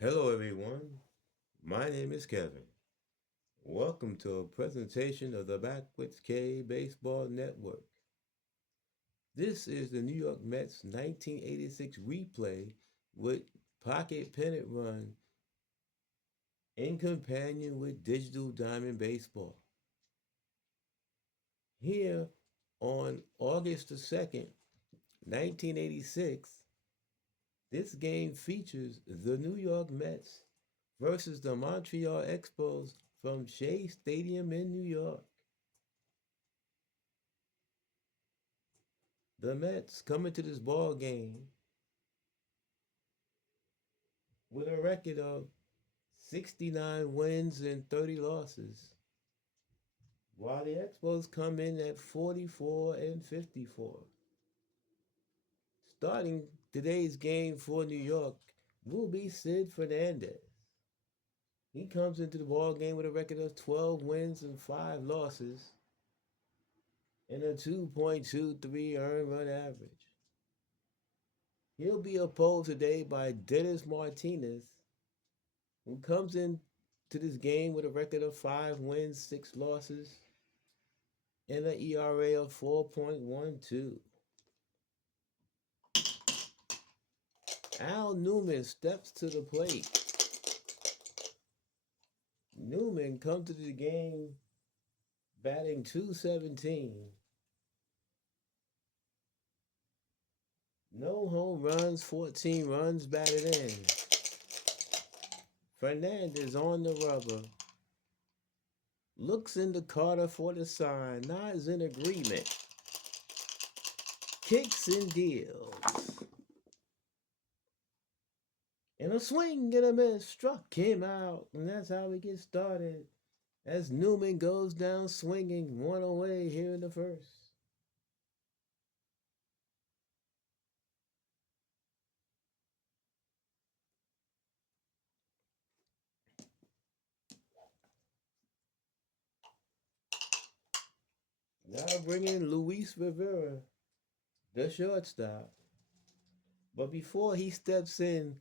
Hello, everyone. My name is Kevin. Welcome to a presentation of the Backwoods K Baseball Network. This is the New York Mets 1986 replay with Pocket Pennant Run in companion with Digital Diamond Baseball. Here on August the 2nd, 1986, this game features the New York Mets versus the Montreal Expos from Shea Stadium in New York. The Mets coming to this ball game with a record of 69 wins and 30 losses, while the Expos come in at 44 and 54. Starting today's game for New York will be Sid Fernandez. He comes into the ball game with a record of 12 wins and 5 losses and a 2.23 earned run average. He'll be opposed today by Dennis Martinez, who comes in to this game with a record of 5 wins, 6 losses, and an ERA of 4.12. Al Newman steps to the plate. Newman comes to the game batting 217. No home runs, 14 runs batted in. Fernandez on the rubber. Looks into Carter for the sign. Nods in agreement. Kicks and deals. And a swing and a miss struck him out. And that's how we get started. As Newman goes down swinging, one away here in the first. Now bringing Luis Rivera, the shortstop. But before he steps in,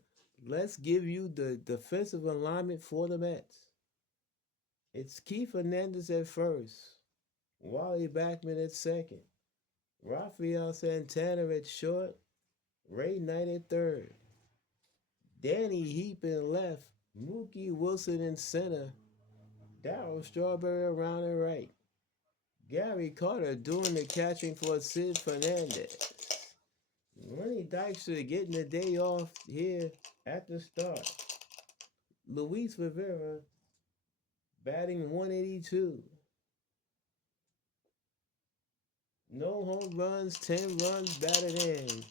let's give you the defensive alignment for the Mets. It's Keith Hernandez at first, Wally Backman at second, Rafael Santana at short, Ray Knight at third, Danny Heap in left, Mookie Wilson in center, Darryl Strawberry around and right, Gary Carter doing the catching for Sid Fernandez. Lenny Dykstra getting the day off here at the start. Luis Rivera batting 182. No home runs, 10 runs batted in.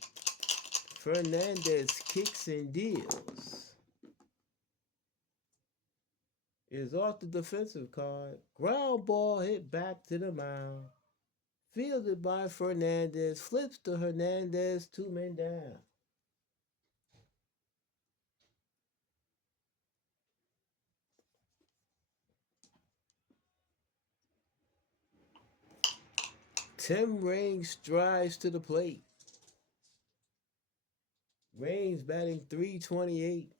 Fernandez kicks and deals. Is off the defensive card. Ground ball hit back to the mound. Fielded by Fernandez. Flips to Hernandez, 2 men down. Tim Raines strides to the plate. Raines batting 328.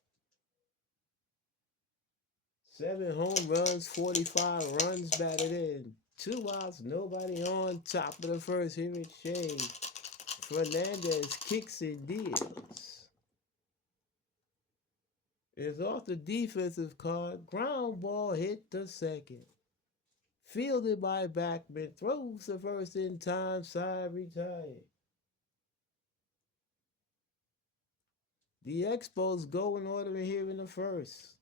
7 home runs, 45 runs batted in. 2 outs, nobody on. Top of the first here at Shea. Fernandez kicks and deals. Is off the defensive card. Ground ball hit the second. Fielded by Backman. Throws the first in time. Side retired. The Expos go in order here in the first.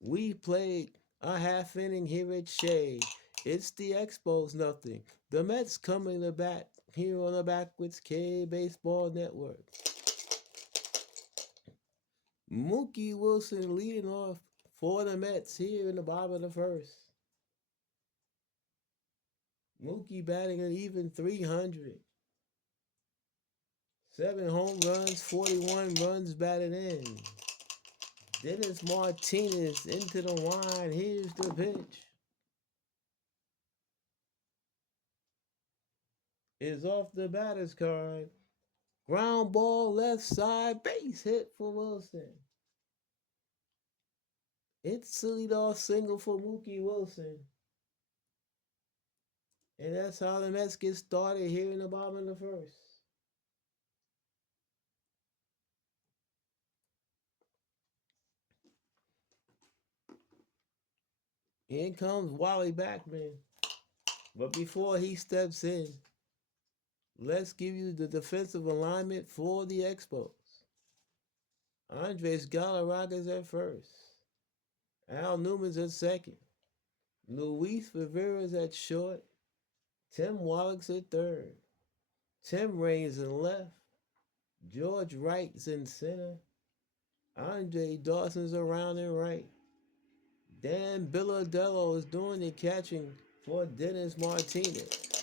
We played a half inning here at Shea. It's the Expos nothing. The Mets coming to bat here on the Backwoods K Baseball Network. Mookie Wilson leading off for the Mets here in the bottom of the first. Mookie batting an even 300. 7 home runs, 41 runs batted in. Dennis Martinez into the line. Here's the pitch. Is off the batter's card. Ground ball left side, base hit for Wilson. It's a leadoff single for Mookie Wilson. And that's how the Mets get started here in the bottom of the first. In comes Wally Backman. But before he steps in, let's give you the defensive alignment for the Expos. Andres Galarraga's at first. Al Newman's at second. Luis Rivera's at short. Tim Wallach's at third. Tim Raines in left. George Wright's in center. Andre Dawson's around and right. Dan Billadello is doing the catching for Dennis Martinez.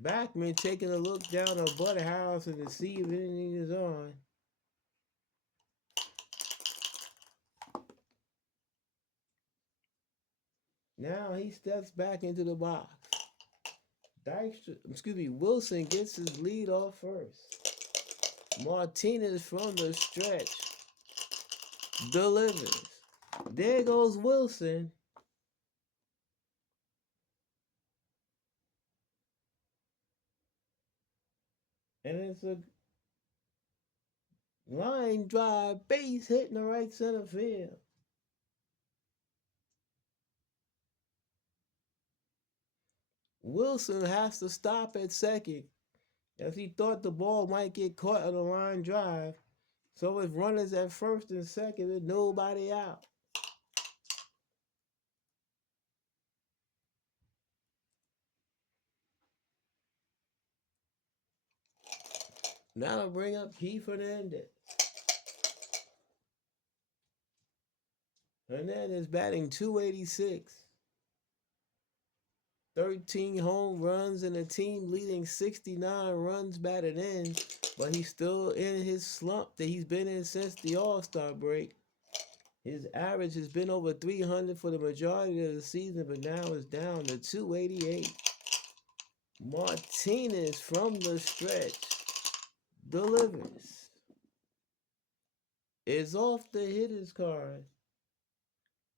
Backman taking a look down at Bud Harrelson to see if anything is on. Now he steps back into the box. Wilson gets his lead off first. Martinez from the stretch delivers. There goes Wilson. And it's a line drive, base hit in the right center field. Wilson has to stop at second as he thought the ball might get caught on a line drive. So with runners at first and second and nobody out. Now to bring up Keith Hernandez. Hernandez batting .286. 13 home runs and a team leading 69 runs batted in, but he's still in his slump that he's been in since the All-Star break. His average has been over 300 for the majority of the season, but now it's down to 288. Martinez from the stretch delivers. Is off the hitter's card.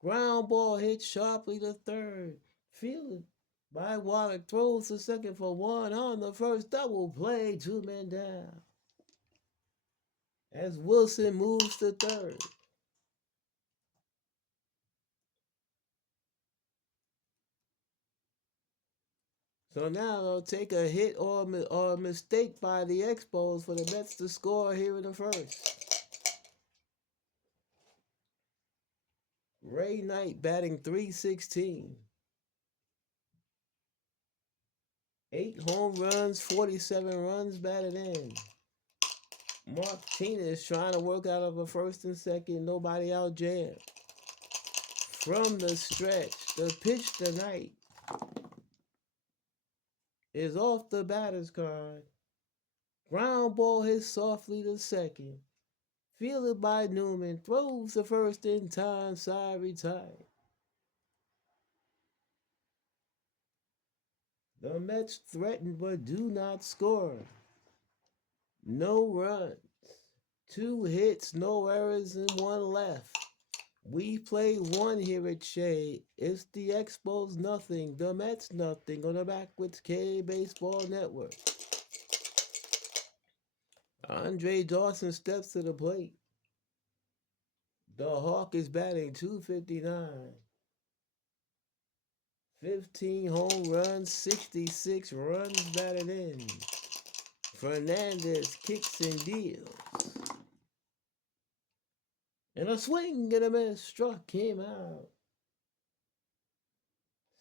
Ground ball hit sharply to third. Fielded by Wallach, throws to second for one on the first double play. 2 men down. As Wilson moves to third. So now they'll take a hit or a mistake by the Expos for the Mets to score here in the first. Ray Knight batting .316. 8 home runs, 47 runs batted in. Martinez trying to work out of a first and second, nobody out jam. From the stretch, the pitch tonight is off the batter's card. Ground ball hit softly to second. Fielded by Newman, throws the first in time, side retired. The Mets threaten but do not score. No runs. 2 hits, no errors, and 1 left. We play 1 here at Shea. It's the Expos nothing, the Mets nothing on the Backwards K Baseball Network. Andre Dawson steps to the plate. The Hawk is batting .259. 15 home runs, 66 runs batted in. Fernandez kicks and deals. And a swing and a miss struck him out.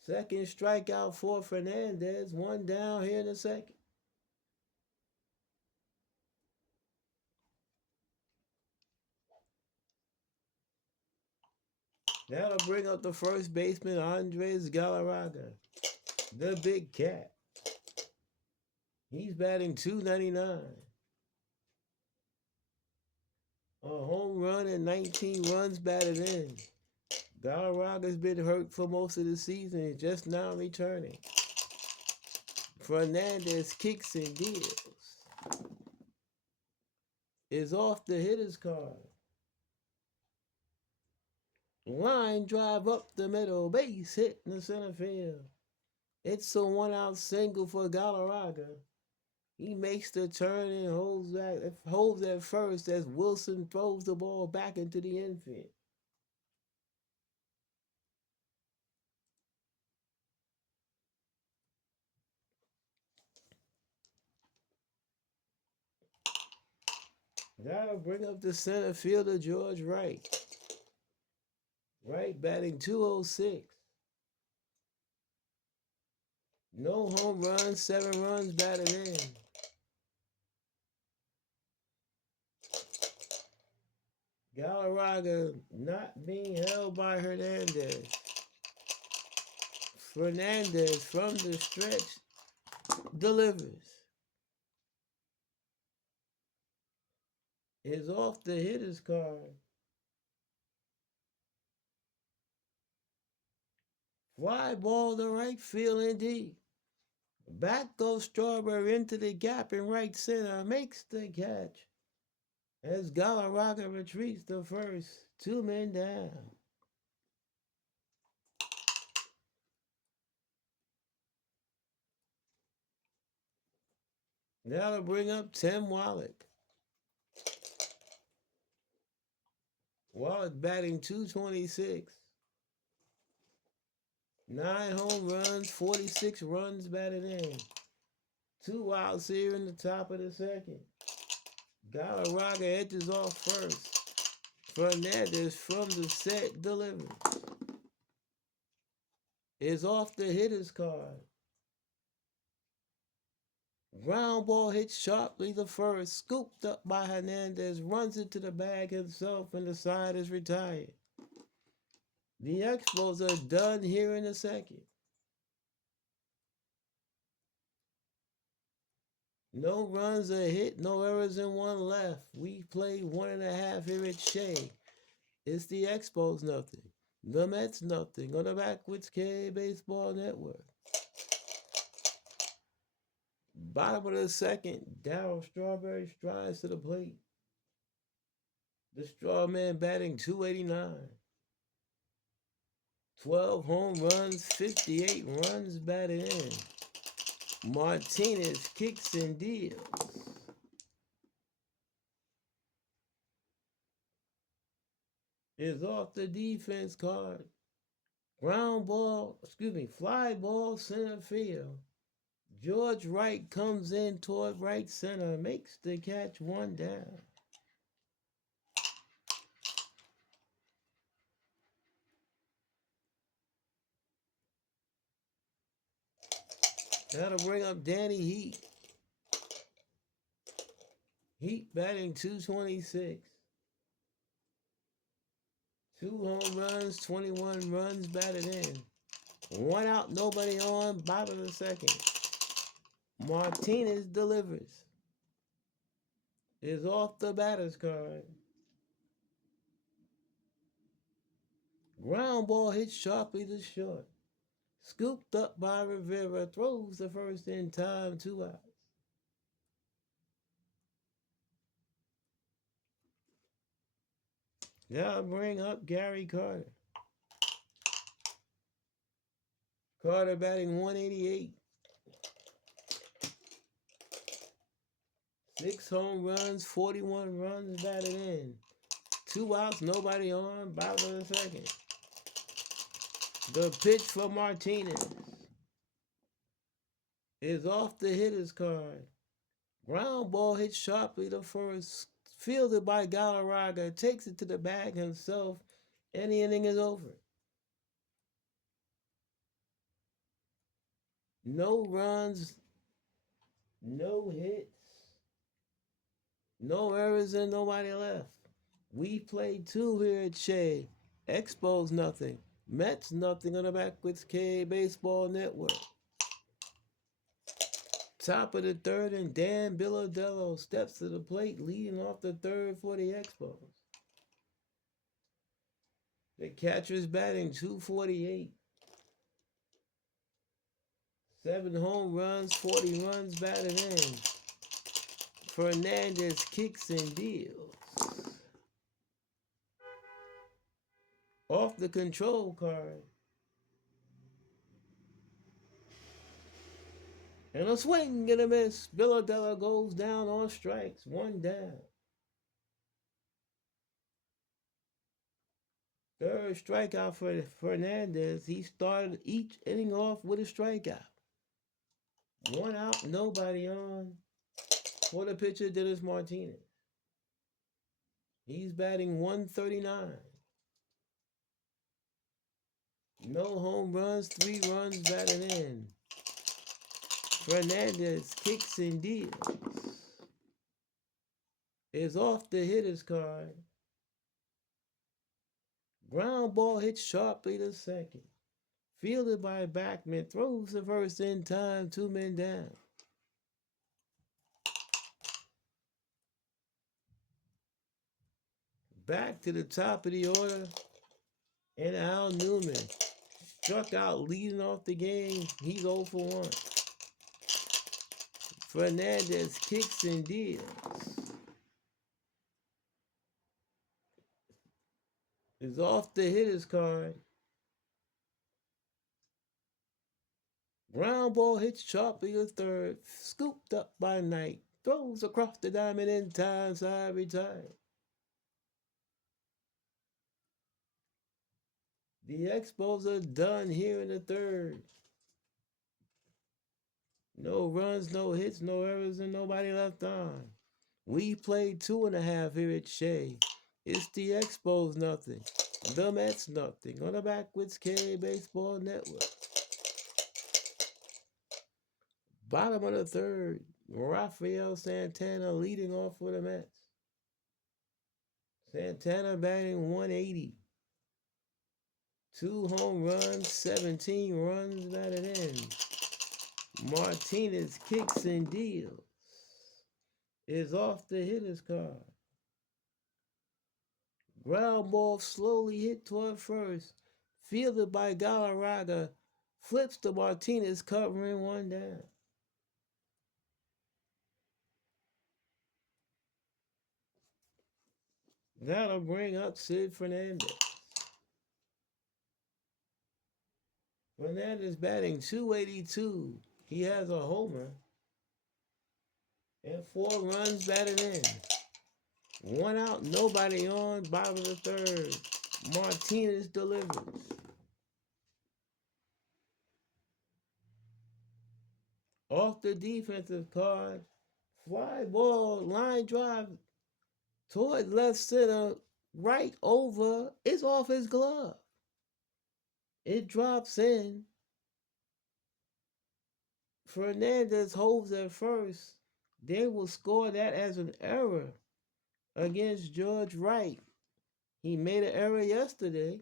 Second strikeout for Fernandez. 1 down here in the second. That'll bring up the first baseman, Andres Galarraga, the big cat. He's batting .299. A home run and 19 runs batted in. Galarraga's been hurt for most of the season and just now returning. Fernandez kicks and deals. Is off the hitter's card. Line drive up the middle, base hit in the center field. It's a one out single for Galarraga. He makes the turn and holds at first as Wilson throws the ball back into the infield. That'll bring up the center fielder George Wright. Wright batting 206. No home runs, 7 runs batted in. Galarraga not being held by Hernandez. Fernandez from the stretch delivers. Is off the hitter's card. Fly ball to right field indeed. Back goes Strawberry into the gap in right center. Makes the catch as Galarraga retreats to first. 2 men down. That'll bring up Tim Wallach. Wallach batting 226. 9 home runs, 46 runs batted in. 2 outs here in the top of the second. Galarraga edges off first. Fernandez from the set delivers. Is off the hitter's card. Ground ball hits sharply to first, scooped up by Hernandez, runs into the bag himself, and the side is retired. The Expos are done here in the second. No runs are hit, no errors, and 1 left. We played 1.5 here at Shea. It's the Expos nothing. The Mets nothing on the Backwards K Baseball Network. Bottom of the second, Darryl Strawberry strides to the plate. The straw man batting 289. 12 home runs, 58 runs batted in. Martinez kicks and deals. Is off the defense card. Fly ball center field. George Wright comes in toward right center, makes the catch, 1 down. That'll bring up Danny Heat. Heat batting 226. 2 home runs, 21 runs batted in. 1 out, nobody on, bottom of the second. Martinez delivers. Is off the batter's card. Ground ball hits sharply to short. Scooped up by Rivera, throws the first in time, 2 outs. That'll bring up Gary Carter. Carter batting 188. 6 home runs, 41 runs batted in. 2 outs, nobody on, bottom of the second. The pitch for Martinez is off the hitter's card. Ground ball hits sharply to first, fielded by Galarraga, takes it to the bag himself, and the inning is over. No runs, no hits, no errors, and nobody left. We played 2 here at Shea. Expos nothing. Mets nothing on the Backwards K Baseball Network. Top of the third, and Dan Bilodello steps to the plate, leading off the third for the Expos. The catcher's batting 248. 7 home runs, 40 runs batted in. Fernandez kicks and deals. Off the control card. And a swing and a miss. Villadella goes down on strikes. One down. Third strikeout for Fernandez. He started each inning off with a strikeout. One out, nobody on for the pitcher, Dennis Martinez. He's batting 139. No home runs, 3 runs batted in. Fernandez kicks and deals. Is off the hitter's card. Ground ball hits sharply to second. Fielded by Backman, throws the first in time, 2 men down. Back to the top of the order, and Al Newman struck out leading off the game. He's 0 for 1. Fernandez kicks and deals. Is off the hitter's card. Ground ball hits sharply to third, scooped up by Knight, throws across the diamond in time, side retired. The Expos are done here in the third. No runs, no hits, no errors, and nobody left on. We played 2.5 here at Shea. It's the Expos nothing, the Mets nothing, on the Backwoods K Baseball Network. Bottom of the third, Rafael Santana leading off for the Mets. Santana batting 180. 2 home runs, 17 runs batted in. Martinez kicks and deals. Is off the hitter's card. Ground ball slowly hit toward first. Fielded by Galarraga. Flips to Martinez, covering 1 down. That'll bring up Sid Fernandez. Fernandez batting 282. He has a homer and 4 runs batted in. 1 out, nobody on, bottom of the third. Martinez delivers. Off the defensive card, fly ball, line drive toward left center, right over. It's off his glove. It drops in. Fernandez holds at first. They will score that as an error against George Wright. He made an error yesterday.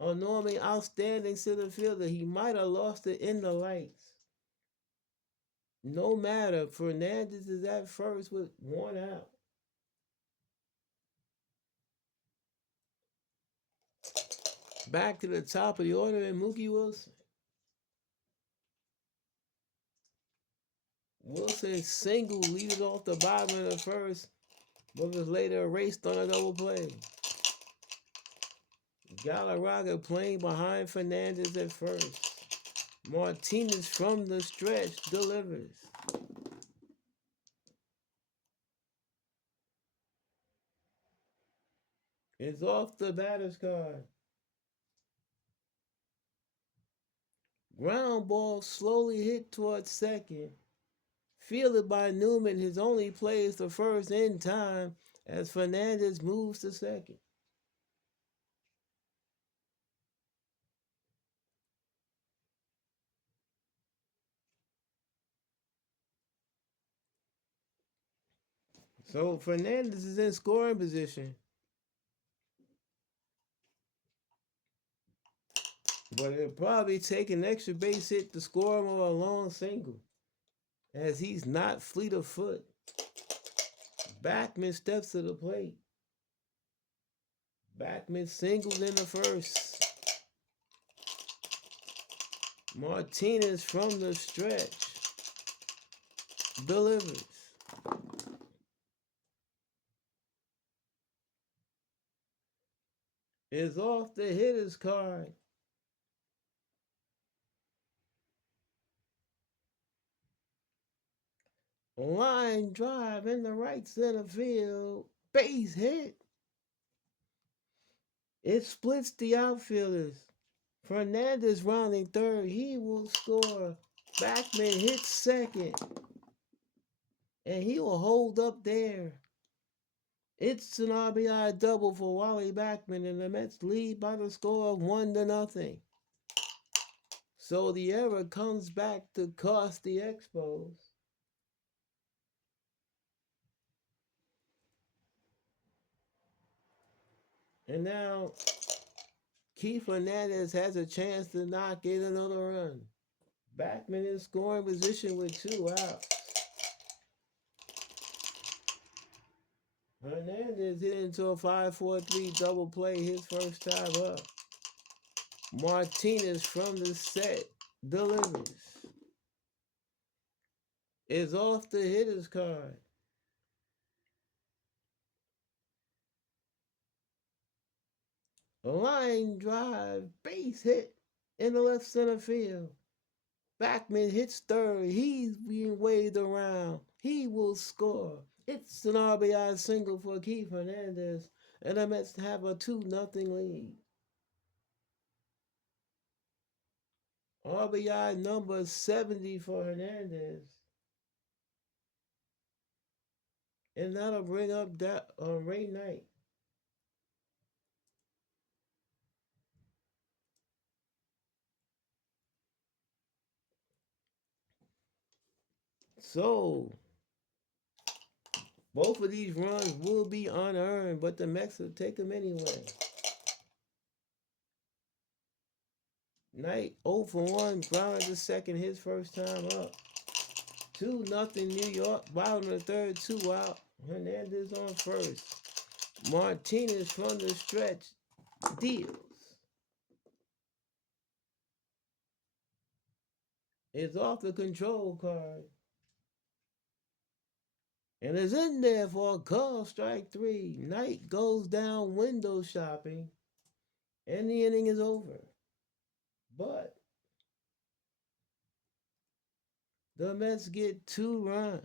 A normally outstanding center fielder. He might have lost it in the lights. No matter, Fernandez is at first with 1 out. Back to the top of the order, and Mookie Wilson. Wilson single leading off the bottom of the first, but was later erased on a double play. Galarraga playing behind Fernandez at first. Martinez from the stretch delivers. It's off the batter's card. Ground ball slowly hit towards second. Fielded by Newman, his only play is the first in time as Fernandez moves to second. So Fernandez is in scoring position. But it'll probably take an extra base hit to score him or a long single, as he's not fleet of foot. Backman steps to the plate. Backman singles in the first. Martinez from the stretch delivers. is off the hitter's card. Line drive in the right center field. Base hit. It splits the outfielders. Fernandez rounding third. He will score. Backman hits second. And he will hold up there. It's an RBI double for Wally Backman, and the Mets lead by the score of 1-0. So the error comes back to cost the Expos. And now Keith Hernandez has a chance to knock in another run. Backman in scoring position with 2 outs. Hernandez hit into a 5-4-3 double play his first time up. Martinez from the set delivers. Is off the hitter's card. A line drive, base hit in the left center field. Backman hits third. He's being waved around. He will score. It's an RBI single for Keith Hernandez, and the Mets have a 2-0 lead. RBI number 70 for Hernandez. And that'll bring up that Ray Knight. So, both of these runs will be unearned, but the Mets will take them anyway. Knight 0 for 1, Brown at the second, his first time up. 2-0 New York, bottom of the third, 2 out. Hernandez on first. Martinez from the stretch deals. It's off the control card. And is in there for a call, strike 3. Knight goes down window shopping, and the inning is over. But the Mets get 2 runs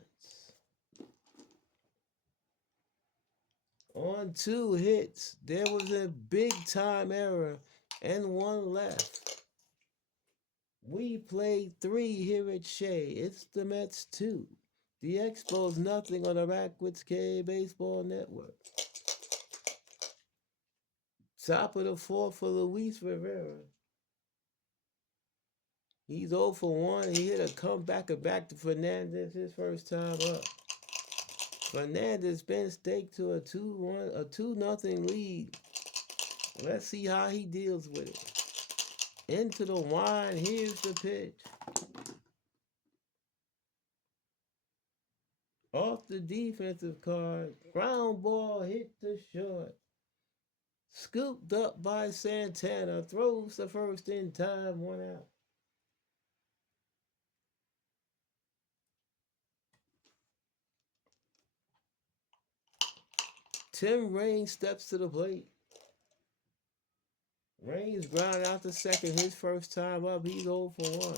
on 2 hits. There was a big time error and 1 left. We played 3 here at Shea. It's the Mets 2. The Expos nothing on the Rackwitz K Baseball Network. Top of the 4th for Luis Rivera. He's 0 for 1. He hit a comeback back to Fernandez his first time up. Fernandez been staked to a 2-0 lead. Let's see how he deals with it. Into the line. Here's the pitch. Off the defensive card. Ground ball hit to short. Scooped up by Santana. Throws the first in time. 1 out. Tim Raines steps to the plate. Raines ground out to second his first time up. He's 0 for 1.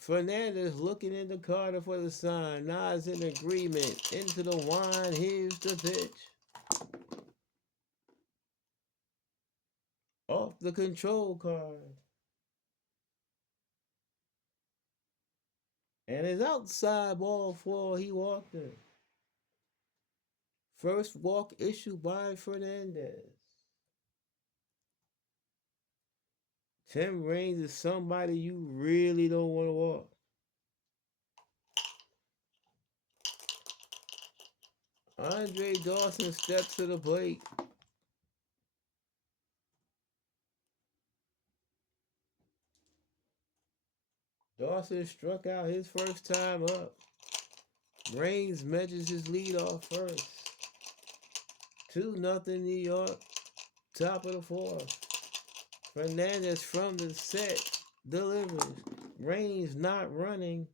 Fernandez looking in the Carter for the sign. Nods in agreement. Into the line. Here's the pitch. Off the control card. And his outside ball 4. He walked it. First walk issued by Fernandez. Tim Raines is somebody you really don't want to walk. Andre Dawson steps to the plate. Dawson struck out his first time up. Raines measures his lead off first. 2-0 New York. Top of the 4th. Fernandez from the set delivers. Raines not running.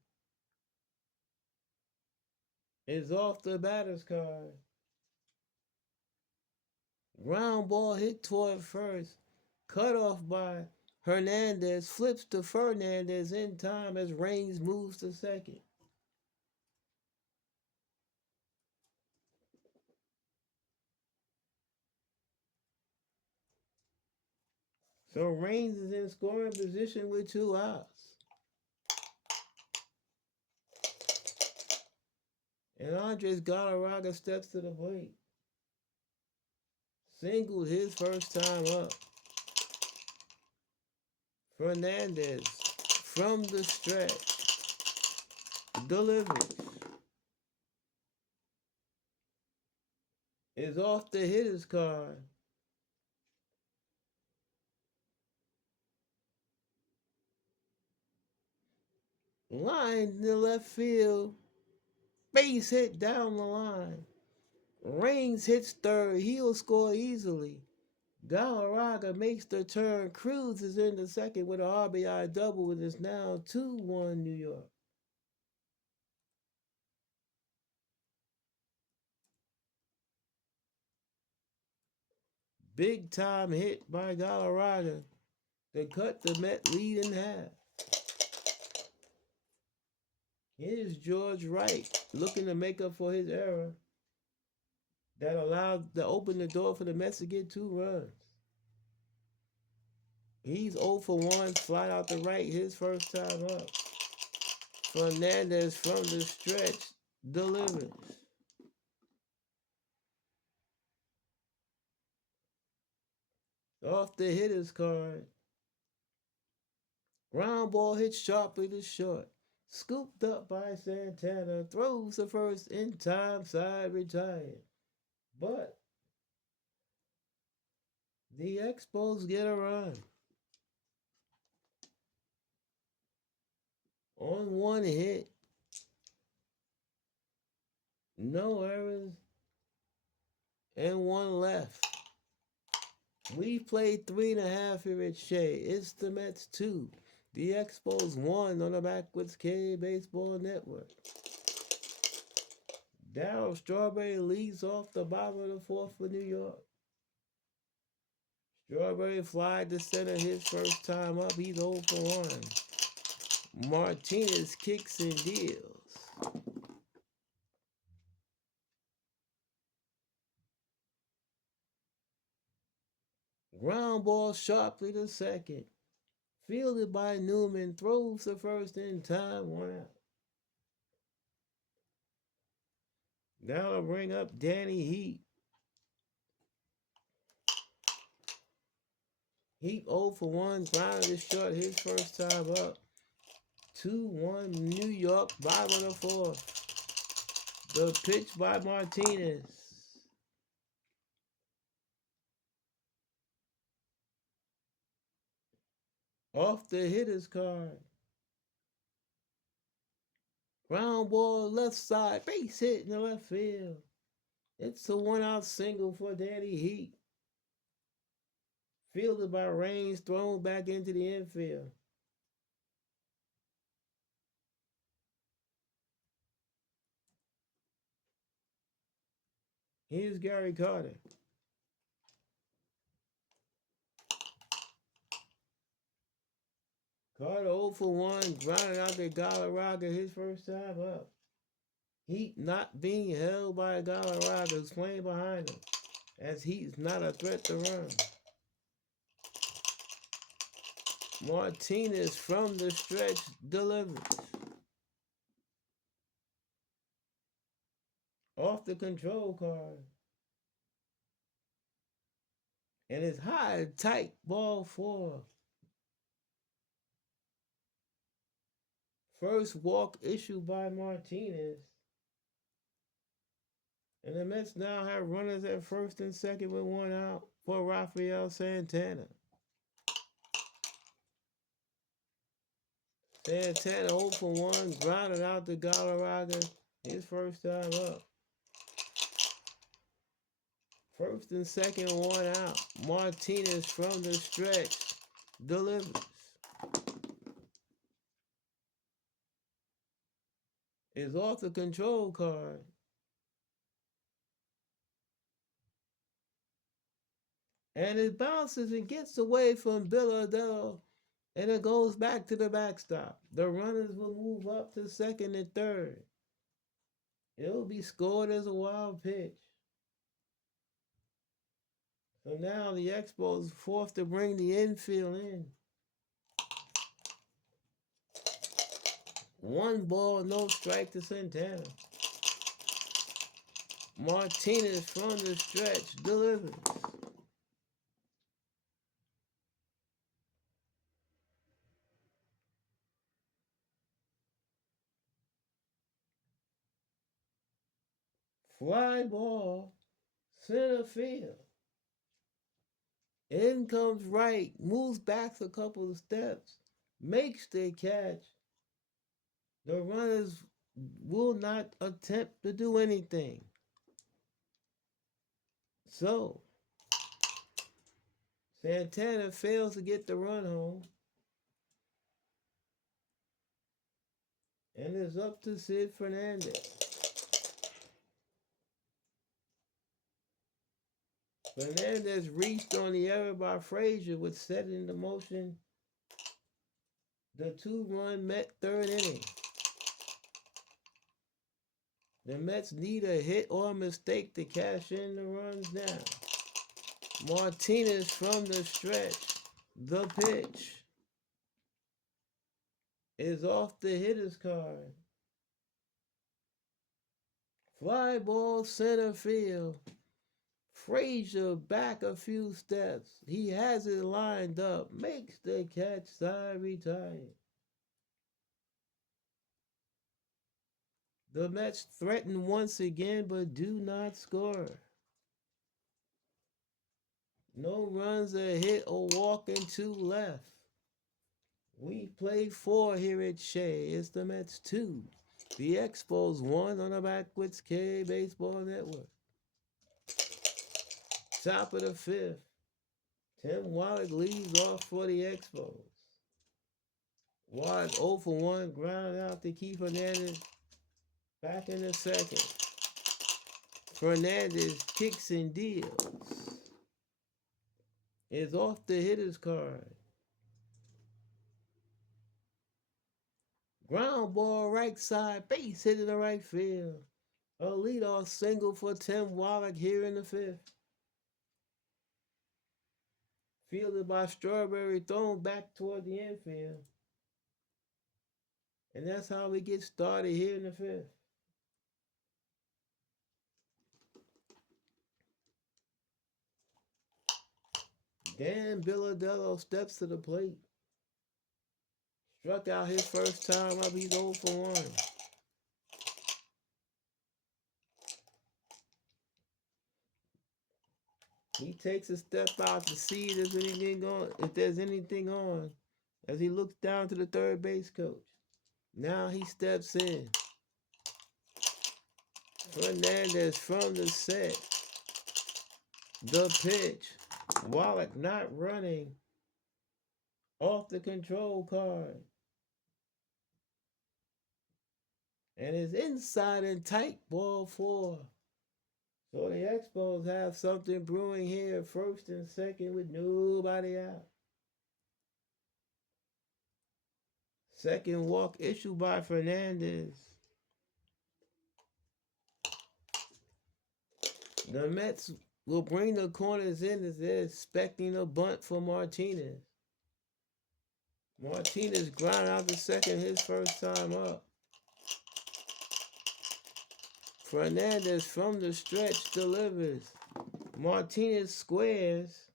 Is off the batter's card. Ground ball hit toward first. Cut off by Hernandez. Flips to Fernandez in time as Raines moves to second. So Raines is in scoring position with 2 outs. And Andres Galarraga steps to the plate. Singled his first time up. Fernandez from the stretch delivers. Is off the hitter's card. Line to left field. Base hit down the line. Raines hits third. He'll score easily. Galarraga makes the turn. Cruz is in the second with an RBI double. It is now 2-1 New York. Big time hit by Galarraga to cut the Met lead in half. Here's George Wright looking to make up for his error that allowed to open the door for the Mets to get 2 runs. He's 0 for 1, flat out the right, his first time up. Fernandez from the stretch delivers. Off the hitter's card. Ground ball hit sharply to short. Scooped up by Santana. Throws the first in time, side retired. But the Expos get a run. On one hit. No errors. And one left. We played 3.5 here at Shea. It's the Mets 2. The Expos 1 on the Backwards K Baseball Network. Darryl Strawberry leads off the bottom of the fourth for New York. Strawberry flied to center his first time up. He's 0 for 1. Martinez kicks and deals. Ground ball sharply to second. Fielded by Newman. Throws the first in time. 1 out. That'll bring up Danny Heat. Heat 0 for 1. Grounded to short his first time up. 2-1 New York, bottom of the fourth. The pitch by Martinez. Off the hitter's card. Ground ball left side. Base hit in the left field. It's a 1-out single for Danny Heat. Fielded by Raines, thrown back into the infield. Here's Gary Carter. Carter 0 for 1, grounded out to Galarraga his first time up. Heat not being held by Galarraga, who's playing behind him, as Heat's not a threat to run. Martinez from the stretch delivers. Off the control card. And it's high, tight, ball 4. First walk issued by Martinez. And the Mets now have runners at first and second with 1 out for Rafael Santana. Santana 0 for 1, grounded out to Galarraga his first time up. First and second, 1 out. Martinez from the stretch delivers. Is off the control card. And it bounces and gets away from Bill, and it goes back to the backstop. The runners will move up to second and third. It'll be scored as a wild pitch. So now the Expos forced to bring the infield in. 1 ball, no strike to Santana. Martinez from the stretch delivers. Fly ball, center field. In comes right, moves back a couple of steps, makes the catch. The runners will not attempt to do anything. So, Santana fails to get the run home and is up to Sid Fernandez. Fernandez reached on the error by Frazier, which set into motion the 2-run Met third inning. The Mets need a hit or a mistake to cash in the runs now. Martinez from the stretch. The pitch is off the hitter's card. Fly ball, center field. Frazier back a few steps. He has it lined up. Makes the catch, side retired. The Mets threaten once again but do not score. No runs, a hit, or walk, and 2 left. We play 4 here at Shea. It's the Mets 2. The Expos 1 on the Backwoods K Baseball Network. Top of the 5th. Tim Wallach leads off for the Expos. Wallach 0 for 1, ground out to Keith Hernandez. Back in the second. Fernandez kicks and deals. Is off the hitter's card. Ground ball right side, base hit in the right field. A leadoff single for Tim Wallach here in the 5th. Fielded by Strawberry, thrown back toward the infield. And that's how we get started here in the 5th. Dan Bilodello steps to the plate. Struck out his first time up, he's 0 for 1. He takes a step out to see if there's anything on, as he looks down to the third base coach. Now he steps in. Fernandez from the set. The pitch. Wallach not running. Off the control card. And is inside and tight, ball 4. So the Expos have something brewing here, first and second with nobody out. Second walk issued by Fernandez. The Mets will bring the corners in as they're expecting a bunt for Martinez. Martinez ground out to second his first time up. Fernandez from the stretch delivers. Martinez squares.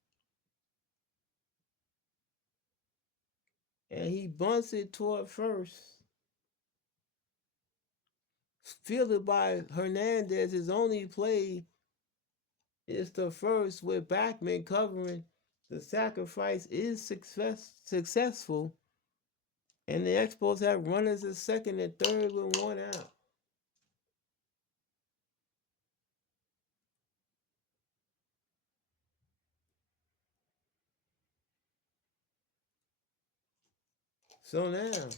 And he bunts it toward first. Fielded by Hernandez, his only play is the first with Backman covering. The sacrifice is successful. And the Expos have runners at second and third with 1 out. So now,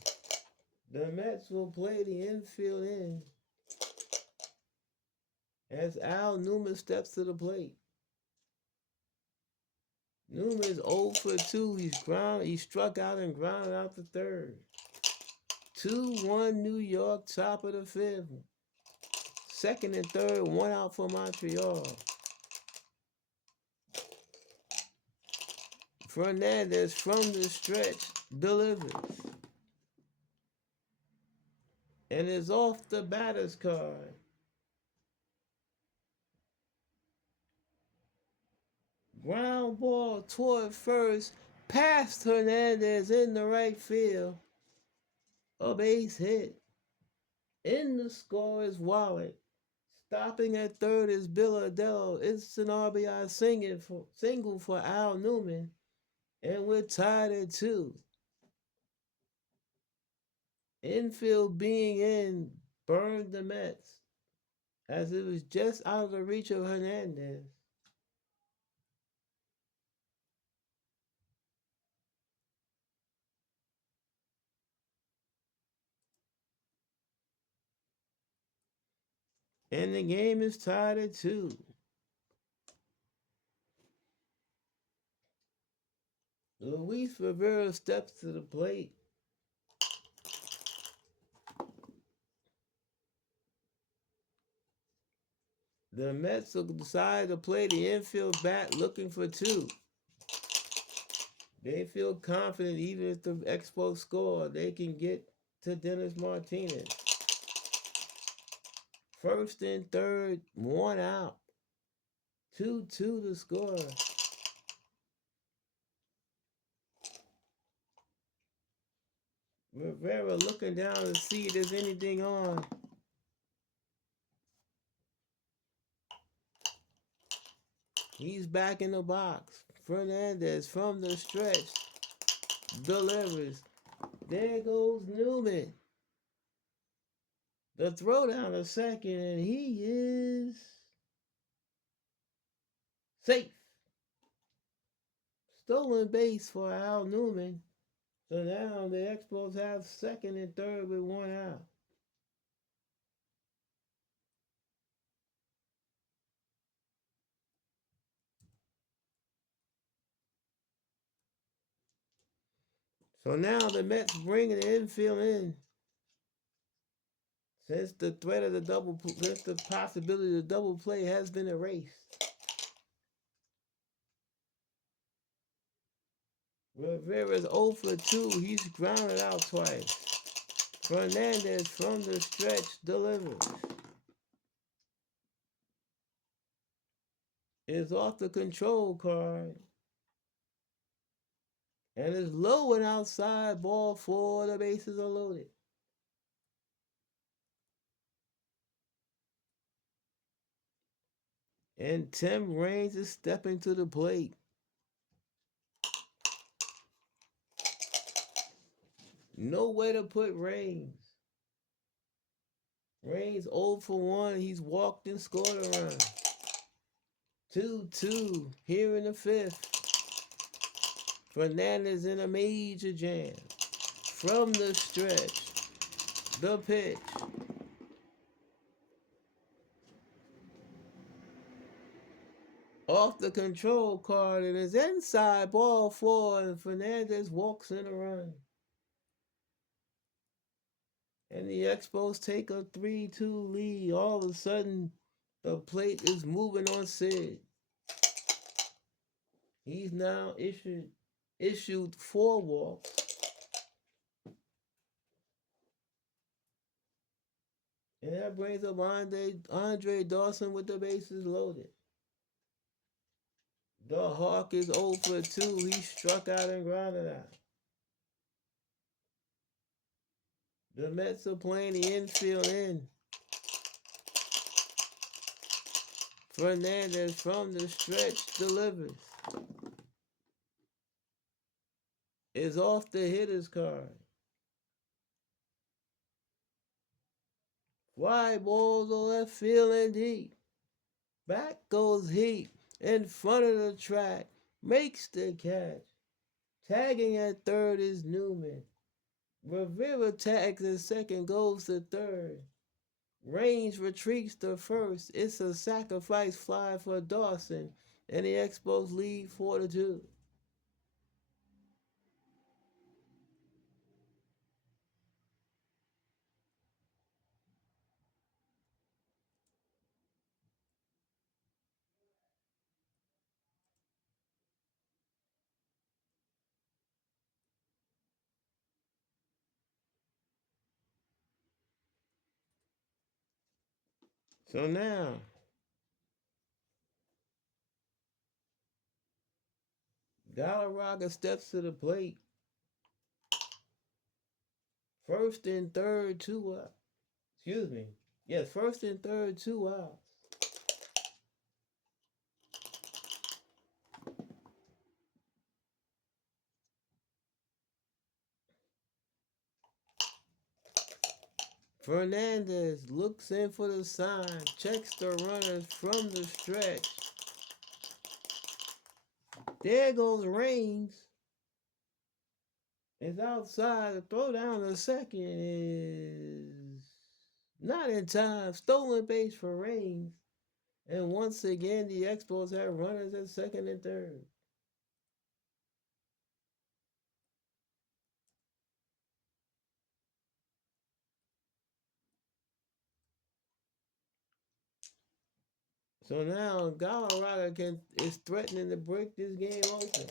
the Mets will play the infield in as Al Newman steps to the plate. Newman's 0 for 2. He struck out and grounded out the third. 2-1 New York, top of the fifth. Second and third, one out for Montreal. Fernandez from the stretch delivers. And is off the batter's card. Ground ball toward first, past Hernandez in the right field. A base hit. In the score is Wallet. Stopping at third is Billadello. It's an RBI single for Al Newman. And we're tied at 2. Infield being in burned the Mets as it was just out of the reach of Hernandez. And the game is tied at 2. Luis Rivera steps to the plate. The Mets will decide to play the infield bat looking for 2. They feel confident even if the Expos score, they can get to Dennis Martinez. First and third, one out. 2-2 to score. Rivera looking down to see if there's anything on. He's back in the box. Fernandez from the stretch delivers. There goes Newman. The throw down a second, and he is safe. Stolen base for Al Newman. So now the Expos have second and third with one out. So now the Mets bring the infield in. Since the threat of since the possibility of the double play has been erased. Rivera's 0 for 2. He's grounded out twice. Fernandez from the stretch delivers. Is off the control card. And is low and outside, ball 4. The bases are loaded. And Tim Raines is stepping to the plate. Nowhere to put Raines. Raines 0 for 1. He's walked and scored a run. 2-2 here in the fifth. Fernandez in a major jam. From the stretch. The pitch. Off the control card and is inside, ball 4, and Fernandez walks in a run. And the Expos take a 3-2 lead. All of a sudden, the plate is moving on Sid. He's now issued 4 walks. And that brings up Andre Dawson with the bases loaded. The Hawk is 0 for 2. He struck out and grounded out. The Mets are playing the infield in. Fernandez from the stretch delivers. Is off the hitter's card. Fly balls to left field and deep. Back goes Heat in front of the track. Makes the catch. Tagging at third is Newman. Rivera tags at second, goes to third. Raines retreats to first. It's a sacrifice fly for Dawson. And the Expos lead 4-2. So now, Galarraga steps to the plate. First and third, 2 out. Excuse me. Yes, first and third, 2 out. Fernandez looks in for the sign, checks the runners from the stretch. There goes Reigns. It's outside. The throw down to second is not in time. Stolen base for Reigns. And once again, the Expos have runners at second and third. So now Galarraga is threatening to break this game open.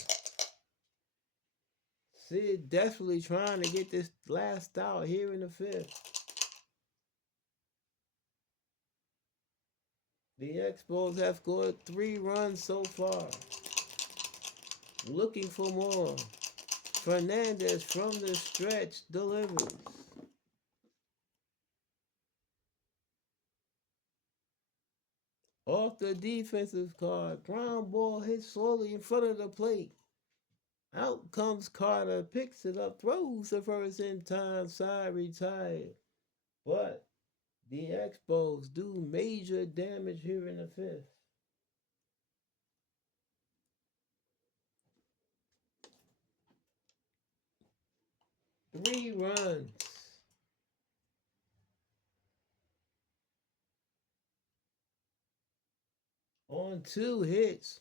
Sid desperately trying to get this last out here in the fifth. The Expos have scored 3 runs so far. Looking for more. Fernandez from the stretch delivers. Off the defensive card, ground ball hits slowly in front of the plate. Out comes Carter, picks it up, throws the first in time, side retired. But the Expos do major damage here in the fifth. 3 runs. On 2 hits,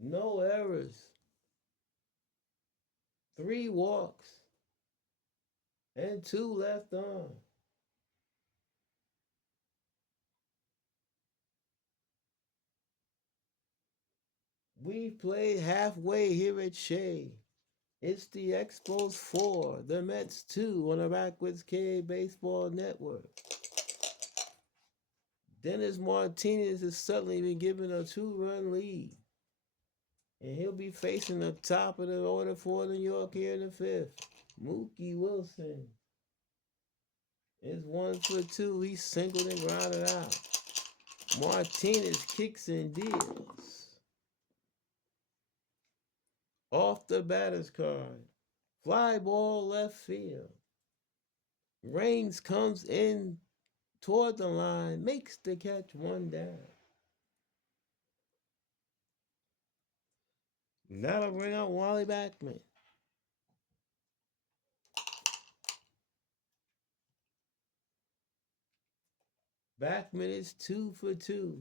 no errors, 3 walks, and 2 left on. We've played halfway here at Shea. It's the Expos 4, the Mets 2 on the Backwoods K Baseball Network. Dennis Martinez has suddenly been given a 2-run lead. And he'll be facing the top of the order for New York here in the fifth. Mookie Wilson is 1 for 2. He's singled and grounded out. Martinez kicks and deals. Off the batter's card. Fly ball left field. Reigns comes in toward the line, makes the catch, 1 down. That'll bring out Wally Backman. Backman is 2 for 2.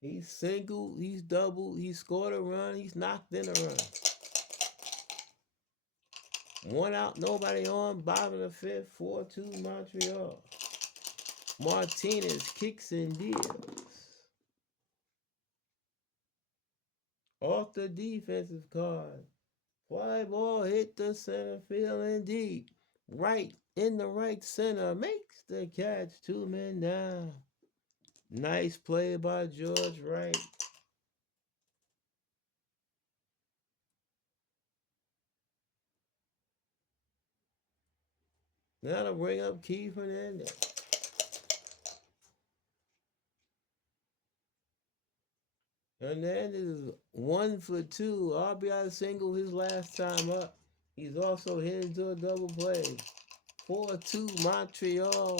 He's singled, he's doubled, he scored a run, he's knocked in a run. 1 out, nobody on, bottom of the fifth, 4-2 Montreal. Martinez kicks and deals. Off the defensive card. Fly ball hit the center field and deep. Right in the right center. Makes the catch. 2 men down. Nice play by George Wright. Now to bring up Keith Hernandez. Hernandez is 1 for 2. RBI single his last time up. He's also hit into a double play. 4-2 Montreal.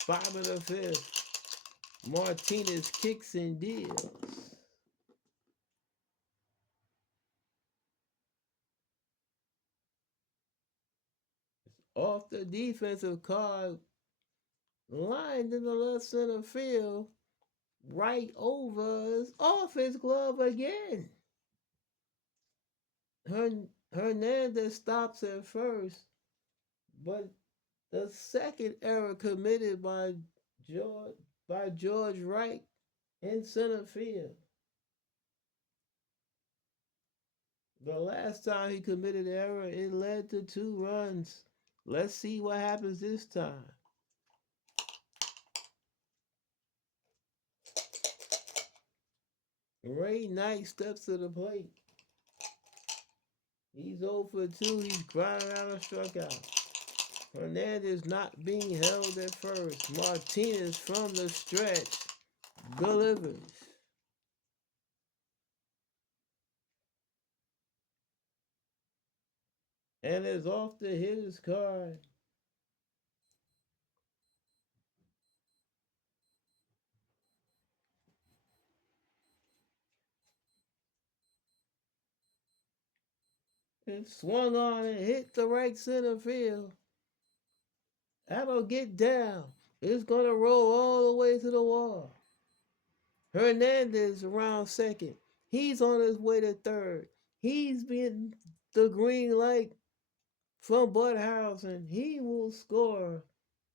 5 of the fifth. Martinez kicks and deals. Off the defensive card, lined in the left center field, right over, off his glove again. Hernandez stops at first, but the second error committed by George Wright in center field. The last time he committed error, it led to 2 runs. Let's see what happens this time. Ray Knight steps to the plate. He's 0 for 2. He's grinding out a strikeout. Hernandez not being held at first. Martinez from the stretch delivers. And is off the hitter's card. And swung on and hit the right center field. That'll get down. It's going to roll all the way to the wall. Hernandez around second. He's on his way to third. He's been the green light from Budhausen. He will score.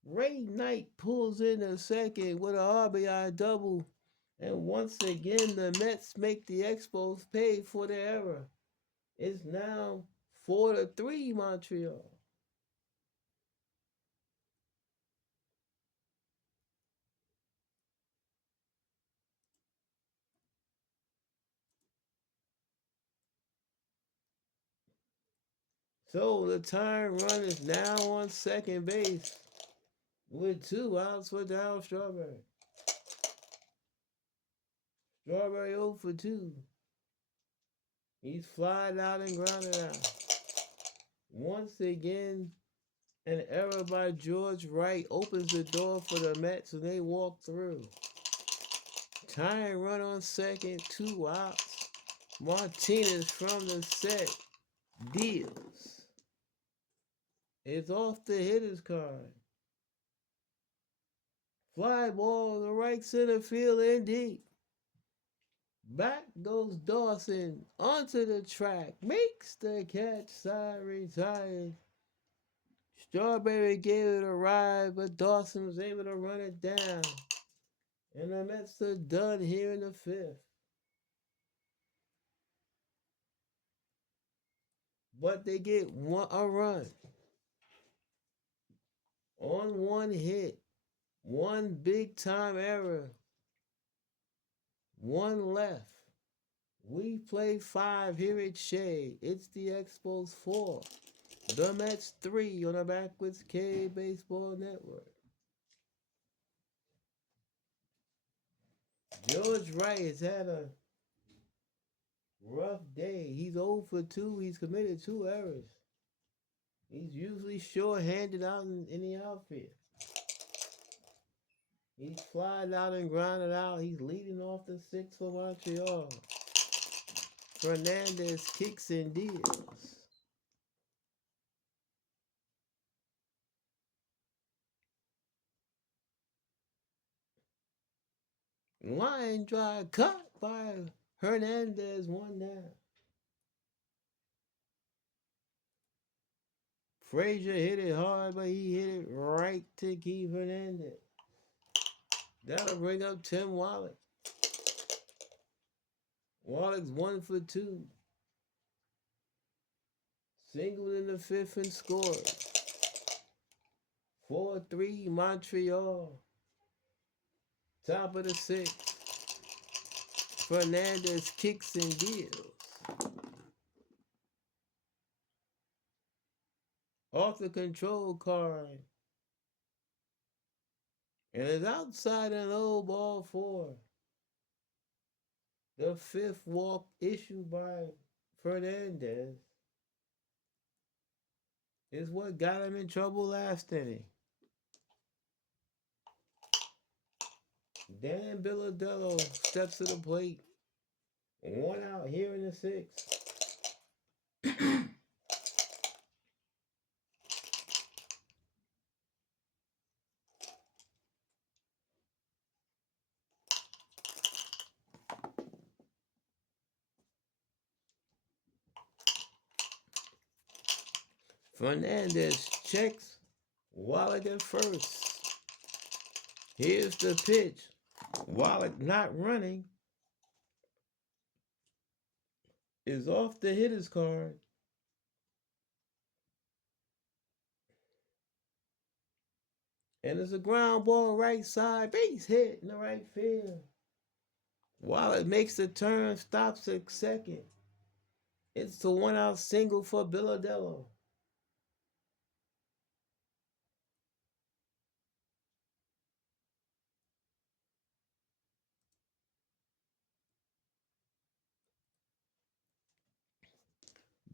Ray Knight pulls in a second with an RBI double. And once again, the Mets make the Expos pay for their error. It's now 4-3 Montreal. So the tying run is now on second base with 2 outs for Darryl Strawberry. Strawberry 0 for 2. He's flying out and grounded out. Once again, an error by George Wright opens the door for the Mets and they walk through. Tying run on second, 2 outs. Martinez from the set deals. It's off the hitter's card. Fly ball to right center field and deep. Back goes Dawson onto the track. Makes the catch, side retired. Strawberry gave it a ride, but Dawson was able to run it down. And the Mets are done here in the 5th. But they get a run on 1 hit. 1 big time error. 1 left. We play 5 here at Shea. It's the Expos 4. The Mets 3 on the Backwards K Baseball Network. George Wright has had a rough day. He's 0 for 2. He's committed 2 errors. He's usually short-handed out in the outfield. He's flying out and grounded out. He's leading off the 6th for Montreal. Hernandez kicks and deals. Line drive cut by Hernandez, 1 down. Frazier hit it hard, but he hit it right to keep Hernandez. That'll bring up Tim Wallach. Wallach's 1 for 2. Singled in the 5th and scored. 4-3 Montreal. Top of the 6th. Fernandez kicks and deals. Off the control card. And it's outside and low, ball 4. The 5th walk issued by Fernandez is what got him in trouble last inning. Dan Billadello steps to the plate. 1 out here in the 6th. Fernandez checks Wallach at first. Here's the pitch. Wallach not running. Is off the hitter's card. And it's a ground ball right side, base hit in the right field. While it makes the turn, stops at second. It's the one out single for Billadello.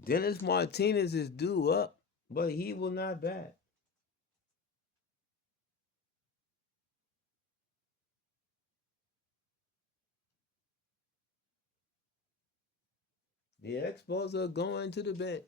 Dennis Martinez is due up, but he will not bat. The Expos are going to the bench.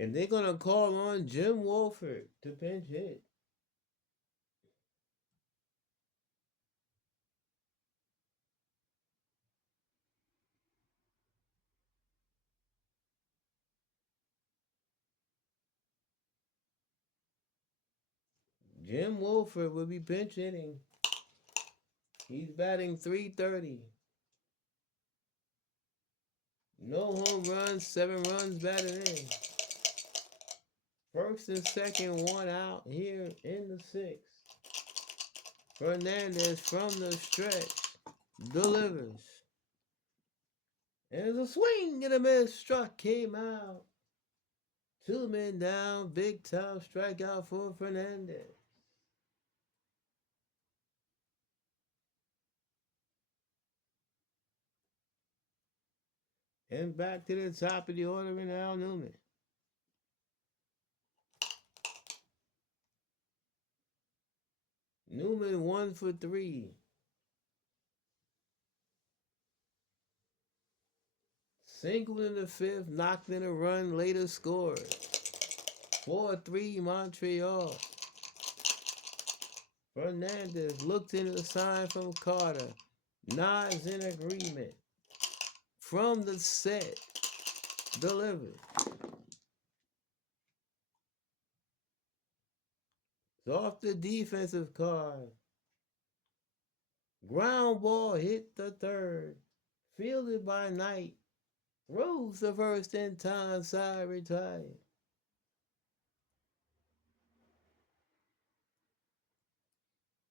And they're going to call on Jim Wolford to pinch hit. Jim Wolford will be pinch hitting. He's batting 330. No home runs, 7 runs batted in. First and second, one out here in the sixth. Fernandez from the stretch delivers. And there's a swing and a miss. Struck came out. 2 men down. Big time strikeout for Fernandez. And back to the top of the order in Al Newman. Newman 1 for 3. Single in the fifth, knocked in a run, later scored. 4-3 Montreal. Fernandez looked into the sign from Carter. Nods in agreement. From the set. Delivered. It's off the defensive card. Ground ball hit the third. Fielded by Knight. Throws the first in time, side retired.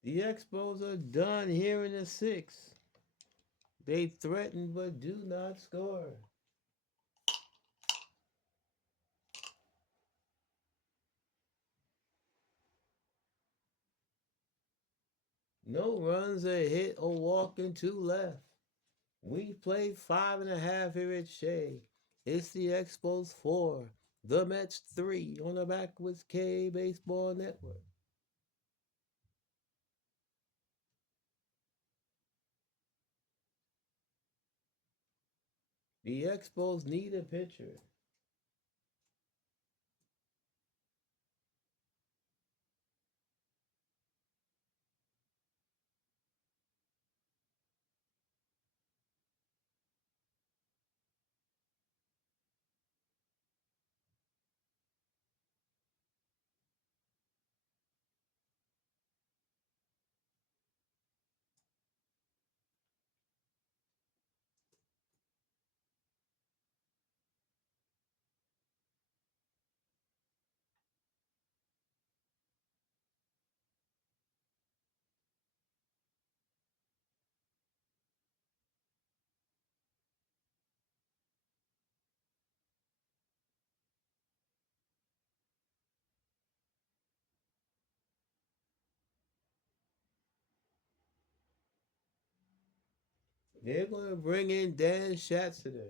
The Expos are done here in the sixth. They threaten but do not score. No runs, a hit, or walk, and 2 left. We played 5.5 here at Shea. It's the Expos 4, the Mets 3 on the Backwoods K Baseball Network. The Expos need a pitcher. They're going to bring in Dan Schatzeder.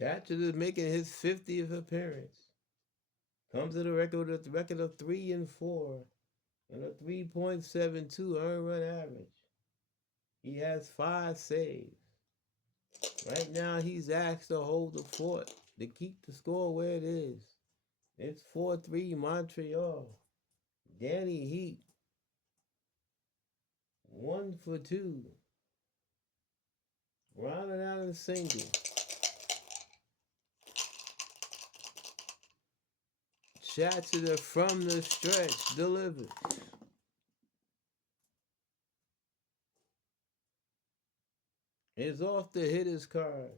Schatzeder is making his 50th appearance. Comes to the record of 3-4 and a 3.72 earned run average. He has 5 saves. Right now, he's asked to hold the fort to keep the score where it is. It's 4-3 Montreal. Danny Heat, 1 for 2. Rounding out a single. Shot to the from the stretch, delivered. It's off the hitter's card.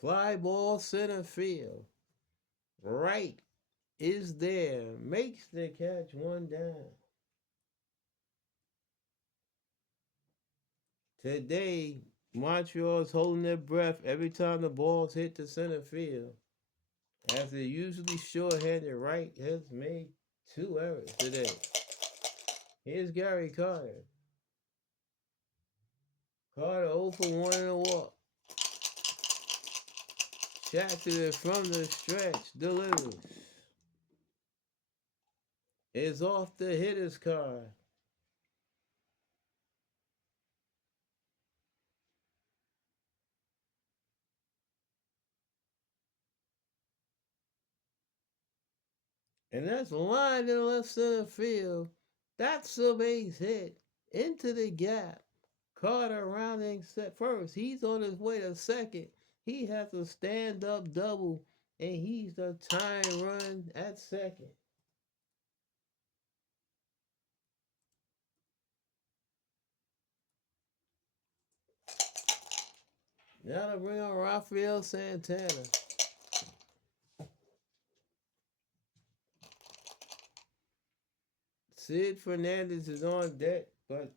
Fly ball center field. Right is there. Makes the catch, one down. Today, Montreal's holding their breath every time the balls hit the center field. As the usually sure-handed right has made 2 errors today. Here's Gary Carter. Carter 0 for 1 in a walk. Shot to it from the stretch, delivers. Is off the hitter's card. And that's lined in left center field. That's a base hit into the gap. Carter rounding set first. He's on his way to second. He has a stand up double, and he's the tying run at second. Now to bring on Rafael Santana. Sid Fernandez is on deck, but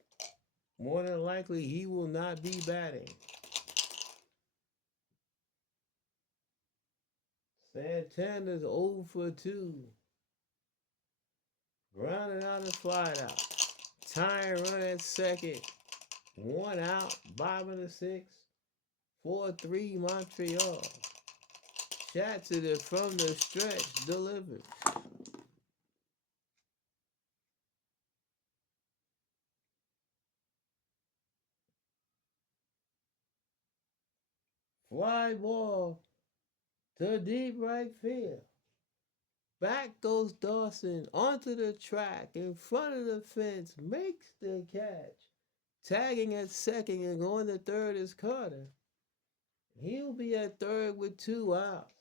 more than likely he will not be batting. Santana's 0 for 2. Grounded out and flied out. Tying run at second. 1 out, bottom of the 6th. 4-3 Montreal. Shot to the from the stretch, delivered. Fly ball to deep right field. Back goes Dawson onto the track in front of the fence, makes the catch. Tagging at second and going to third is Carter. He'll be at third with 2 outs.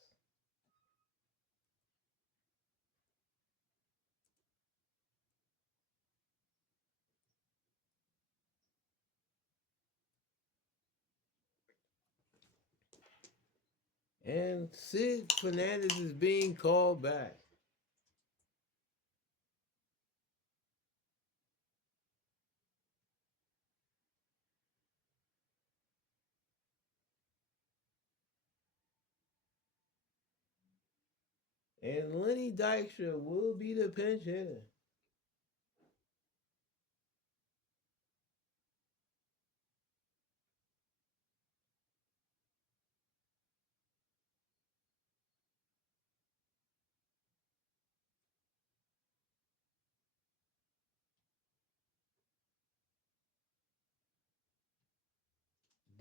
And Sid Fernandez is being called back. And Lenny Dykstra will be the pinch hitter.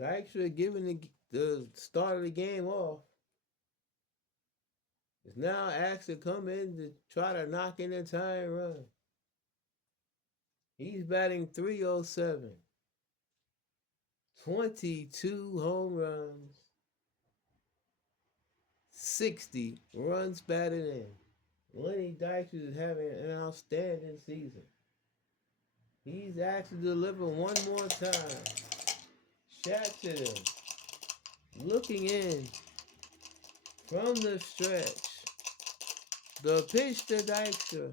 Dykstra giving the start of the game off. Is now asked to come in to try to knock in a tying run. He's batting 307. 22 home runs. 60 runs batted in. Lenny Dykstra is having an outstanding season. He's asked to deliver one more time. Shot to him. Looking in from the stretch. The pitch to Dykstra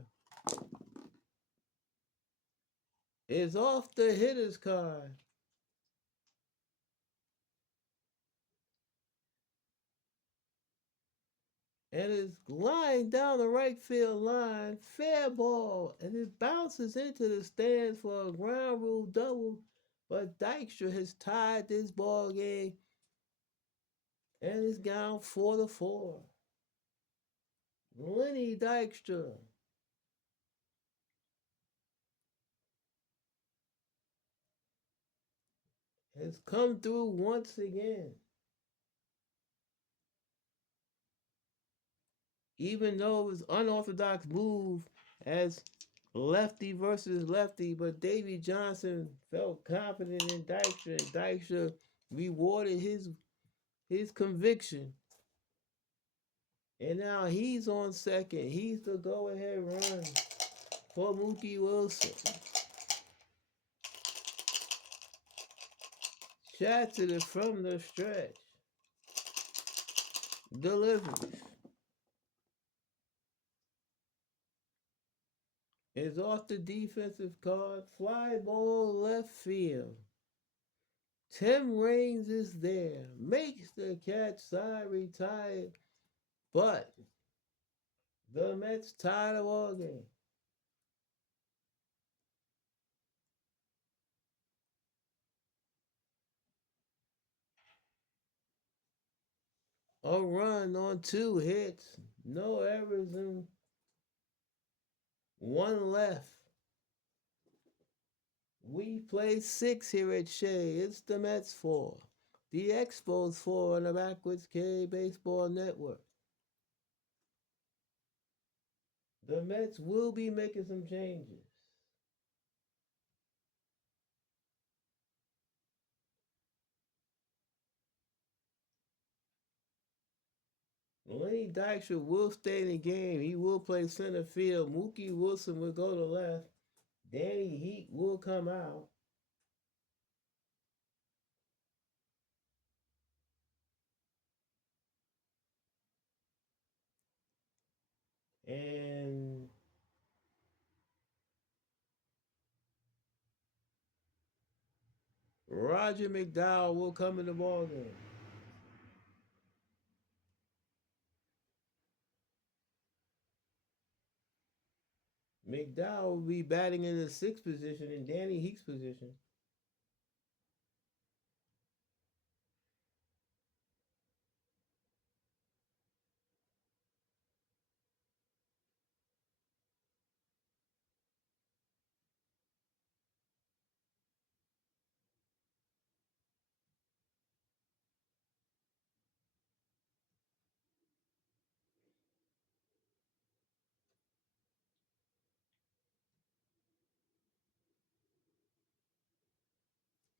is off the hitter's card. And is lying down the right field line. Fair ball. And it bounces into the stands for a ground rule double. But Dykstra has tied this ball game and is down 4-4. Lenny Dykstra has come through once again. Even though it was unorthodox move as lefty versus lefty, but Davy Johnson felt confident in Dykstra, and Dykstra rewarded his conviction. And now he's on second. He's the go-ahead run for Mookie Wilson. Shot from the stretch. Delivers. Is off the defensive card. Fly ball left field. Tim Raines is there. Makes the catch. Side retired. But the Mets tied the ball game. A run on 2 hits. No errors and one left. We play 6 here at Shea. It's the Mets 4. The Expos 4 on the Backwards K Baseball Network. The Mets will be making some changes. Lenny Dykstra will stay in the game. He will play center field. Mookie Wilson will go to left. Danny Heat will come out. And Roger McDowell will come in the ballgame. McDowell will be batting in the 6th position in Danny Heat's position.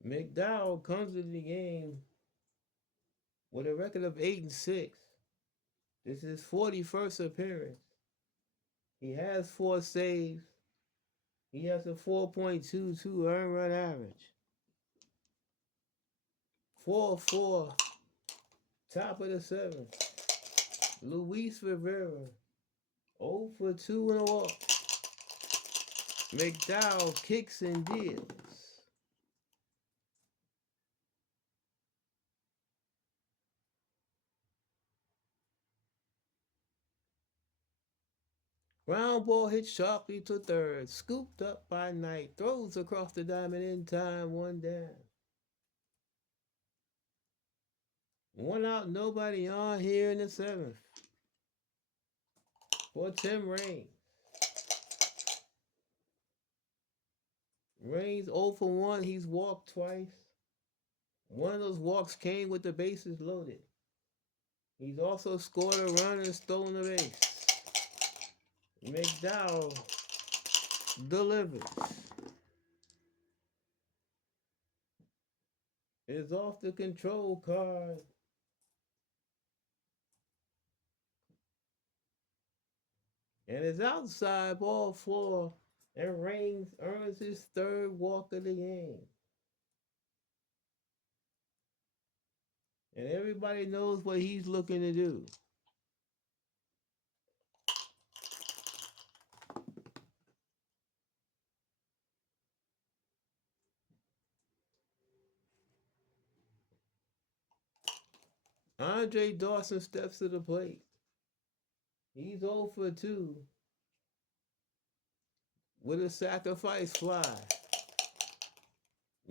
McDowell comes into the game with a record of 8-6. This is his 41st appearance. He has 4 saves. He has a 4.22 earned run average. 4-4, top of the 7th. Luis Rivera, 0 for 2 in a walk. McDowell kicks and deals. Ground ball hit sharply to third. Scooped up by Knight. Throws across the diamond in time. 1 down. 1 out, nobody on here in the 7th. For Tim Raines. Raines 0 for 1. He's walked twice. One of those walks came with the bases loaded. He's also scored a run and stolen a base. McDowell delivers. Is off the control card. And is outside ball 4. And Raines earns his 3rd walk of the game. And everybody knows what he's looking to do. Andre Dawson steps to the plate. He's 0 for 2 with a sacrifice fly.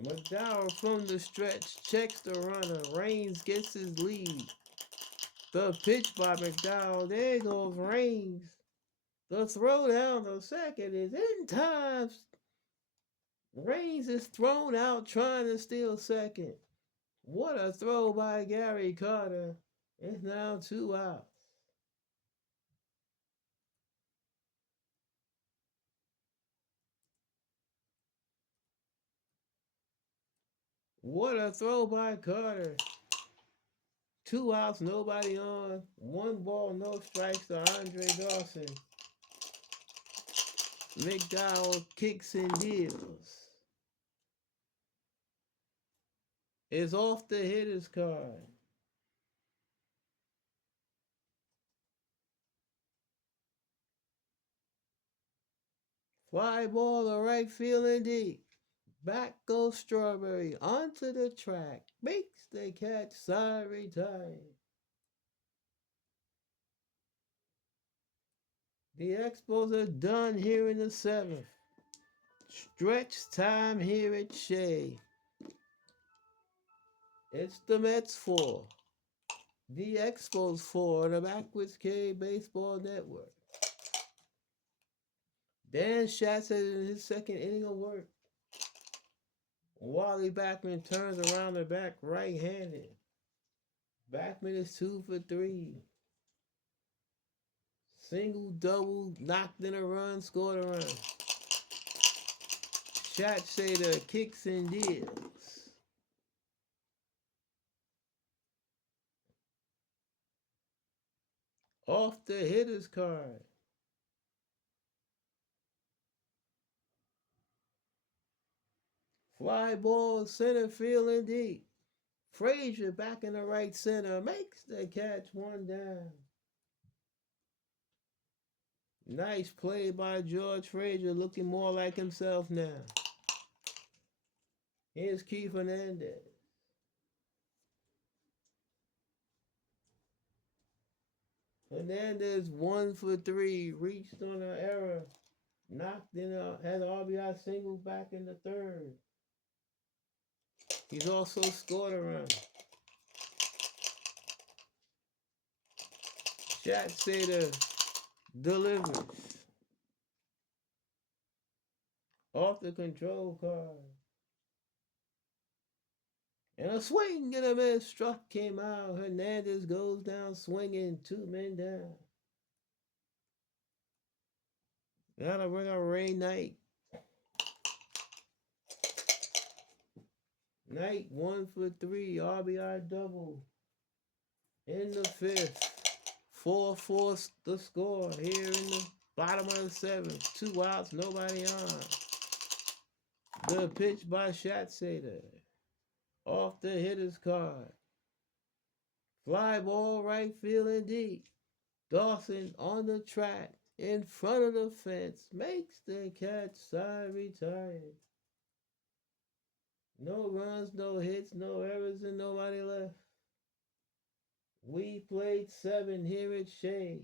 McDowell from the stretch checks the runner. Raines gets his lead. The pitch by McDowell. There goes Reigns. The throw down the second is in time. Reigns is thrown out trying to steal second. What a throw by Gary Carter. It's now 2 outs. What a throw by Carter. 2 outs, nobody on. 1 ball, no strikes to Andre Dawson. McDowell kicks and deals. Is off the hitter's card. Fly ball to right field and deep. Back goes Strawberry onto the track. Makes the catch, side retired. The Expos are done here in the 7th. Stretch time here at Shea. It's the Mets 4. The Expos 4 on the Backwards K Baseball Network. Dan Schatz in his second inning of work. Wally Backman turns around the back right-handed. Backman is 2 for 3. Single, double, knocked in a run, scored a run. Schatzeder kicks and deals. Off the hitter's card. Fly ball, center field and deep. Frazier back in the right center, makes the catch, 1 down. Nice play by George Frazier, looking more like himself now. Here's Keith Hernandez. Hernandez 1 for 3, reached on an error, knocked in, had an RBI single back in the 3rd. He's also scored a run. Schatzeder delivers. Off the control card. And a swing and a miss. Struck came out. Hernandez goes down swinging. 2 men down. Gotta bring up Ray Knight. Knight 1 for 3. RBI double. In the 5th. 4-4 the score here in the bottom of the 7th. 2 outs, nobody on. The pitch by Schatzeder. Off the hitter's card. Fly ball right field and deep. Dawson on the track. In front of the fence. Makes the catch, side retired. No runs, no hits, no errors, and nobody left. We played 7 here at Shea.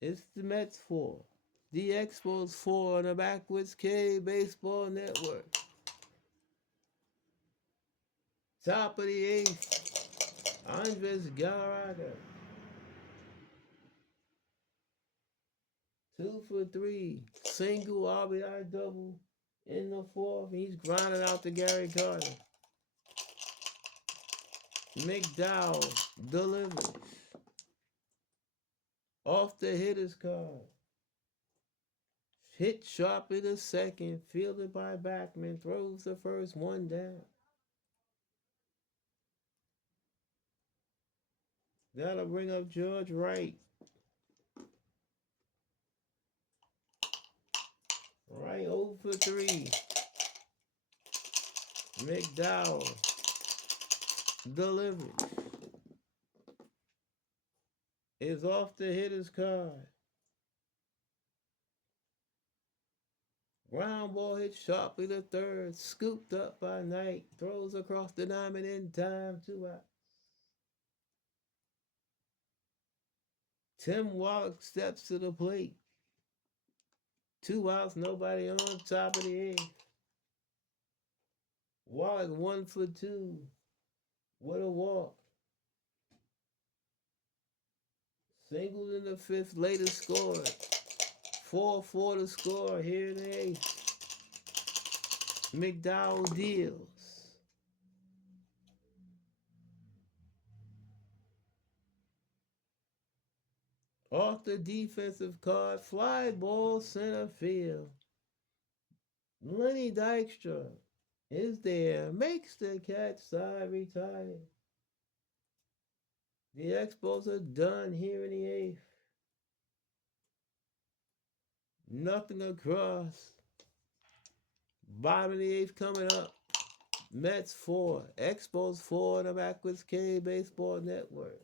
It's the Mets 4. The Expos 4 on the Backwards K Baseball Network. Top of the 8th. Andres Galarraga. 2 for 3. Single RBI double in the 4th. He's grinding out to Gary Carter. McDowell delivers. Off the hitter's card. Hit sharp in the 2nd. Fielded by Backman. Throws the first, 1 down. That'll bring up George Wright. Wright 0 for 3. McDowell delivers. Is off the hitter's card. Ground ball hit sharply to 3rd. Scooped up by Knight. Throws across the diamond in time. 2 outs. Tim Wallach steps to the plate. 2 outs, nobody on, top of the 8th. Wallach 1 for 2 with a walk. Singled in the fifth, later scored. 4-4 to score here in the eighth. McDowell deals. Off the defensive card, fly ball center field. Lenny Dykstra is there, makes the catch, side retired. The Expos are done here in the eighth. Nothing across. Bottom of the eighth coming up. Mets 4, Expos 4 on the Backwards K Baseball Network.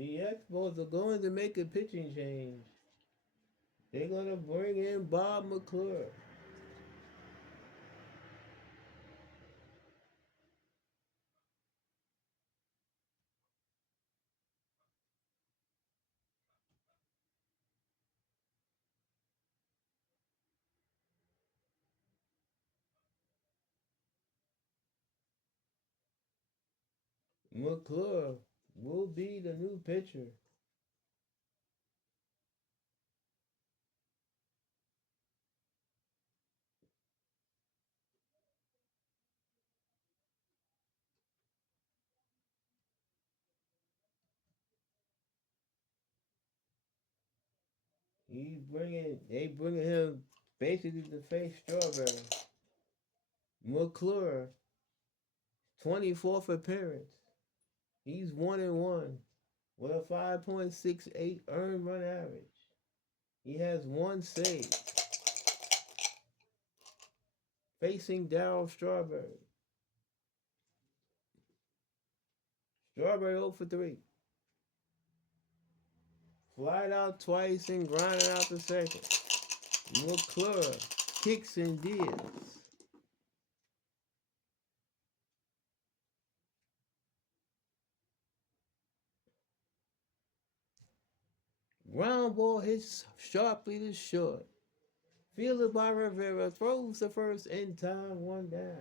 The Expos are going to make a pitching change. They're going to bring in Bob McClure. McClure will be the new pitcher. They bringing him basically to face Strawberry. McClure, 24th appearance. He's 1-1 with a 5.68 earned run average. He has one save. Facing Darryl Strawberry. Strawberry 0 for 3. Flied out twice and grinded out the second. McClure kicks and deals. Ground ball hits sharply to short. Fielded by Rivera, throws the first in time, one down.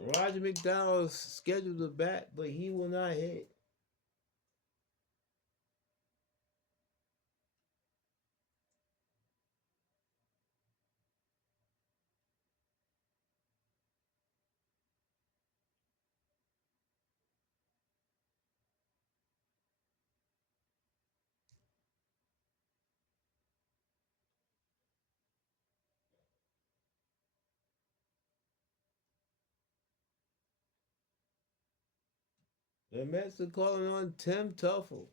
Roger McDowell is scheduled to bat, but he will not hit. The Mets are calling on Tim Tuffle.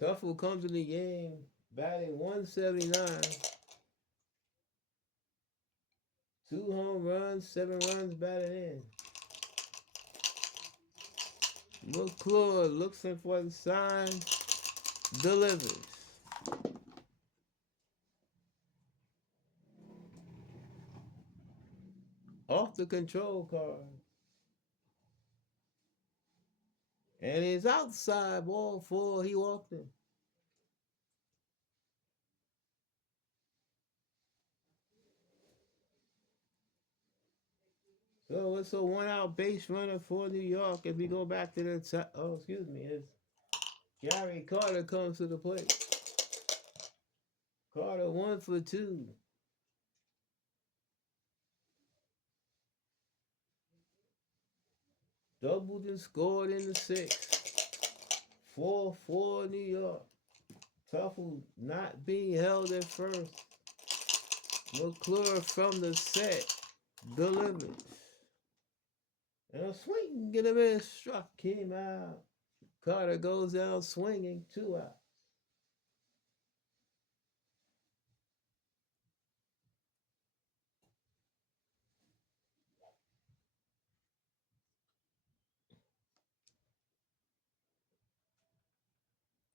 Tuffle comes in the game batting 179. 2 home runs, 7 runs batted in. McClure looks for the sign, delivers. Off the control card. And it's outside ball 4. He walked in. So it's a 1-out base runner for New York. If we go back to the top, it's Gary Carter comes to the plate. Carter 1 for 2. Doubled and scored in the 6th. 4-4 New York. Tuffle not being held at first. McClure from the set delivers. And a swing get a miss. Struck him out. Carter goes down swinging. 2 out.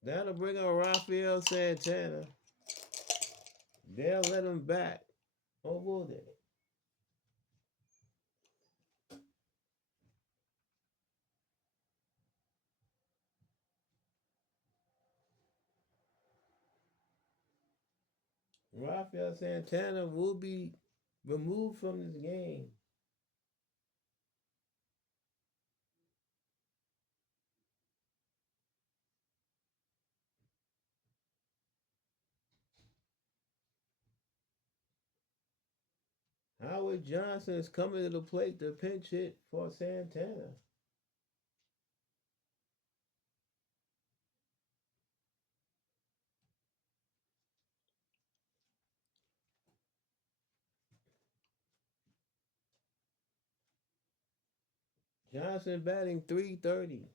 That'll bring on Rafael Santana. They'll let him back. Or will they? Rafael Santana will be removed from this game. Howard Johnson is coming to the plate to pinch hit for Santana. Johnson batting 330.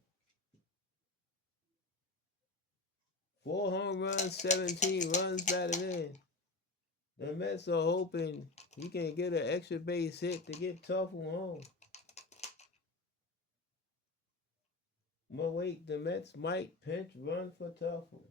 4 home runs, 17 runs batted in. The Mets are hoping he can get an extra base hit to get Tuffle home. But wait, the Mets might pinch run for Tuffle.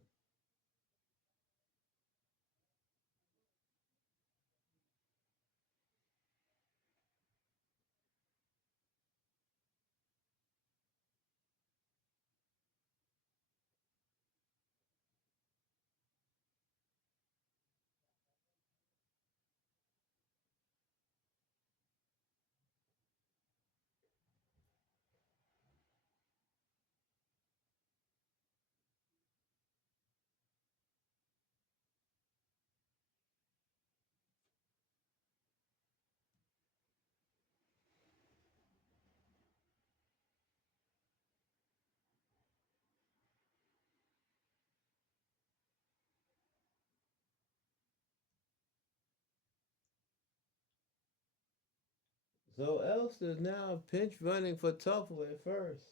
So Elster's now pinch running for Tuffle at first.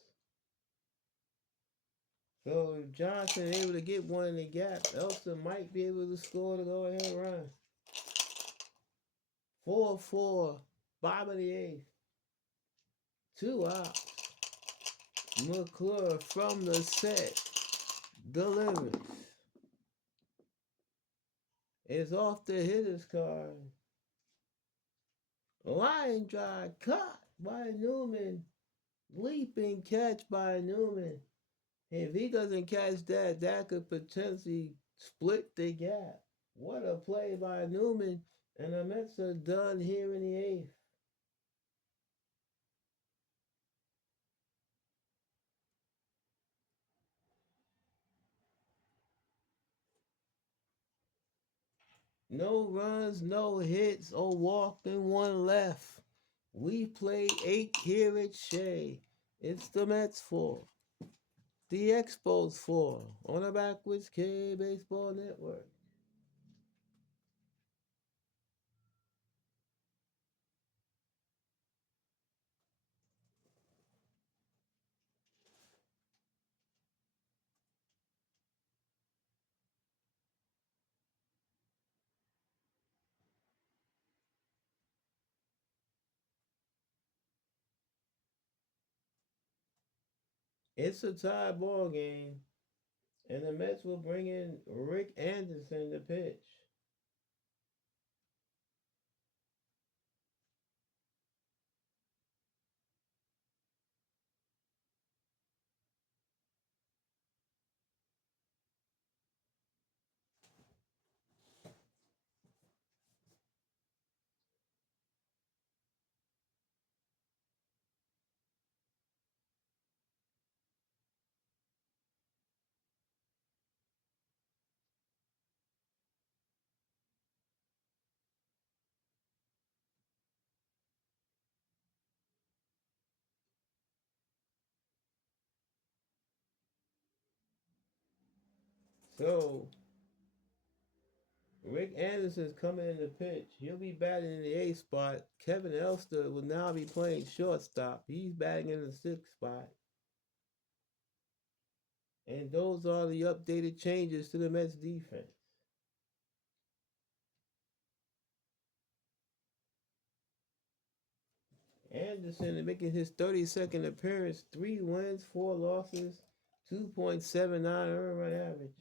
So if Johnson able to get one in the gap, Elster might be able to score to go ahead run. 4-4, bottom of the eighth. 2 outs. McClure from the set delivers. It's off the hitter's card. Line drive caught by Newman. Leaping catch by Newman. If he doesn't catch that, that could potentially split the gap. What a play by Newman. And the Mets are done here in the eighth. No runs, no hits, or walk and one left. We play 8 here at Shea. It's the Mets 4. The Expos 4 on the Backwards K Baseball Network. It's a tie ball game, and the Mets will bring in Rick Anderson to pitch. So Rick Anderson's coming in the pitch. He'll be batting in the 8th spot. Kevin Elster will now be playing shortstop. He's batting in the 6th spot. And those are the updated changes to the Mets defense. Anderson making his 32nd appearance, 3 wins, 4 losses, 2.79 earned run average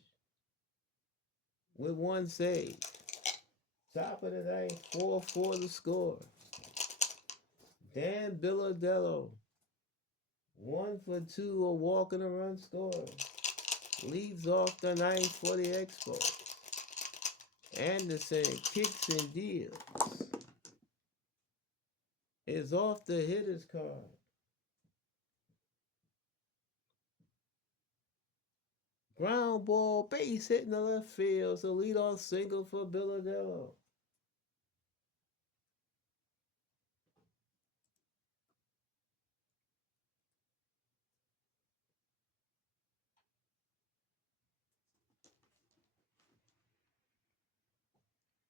with 1 save. Top of the ninth, 4-4 the score. Dan Billadello, 1 for 2, a walk and a run score. Leads off the ninth for the Expos. Anderson kicks and deals. Is off the hitter's card. Ground ball, base hit in the left field, so leadoff single for Billadello.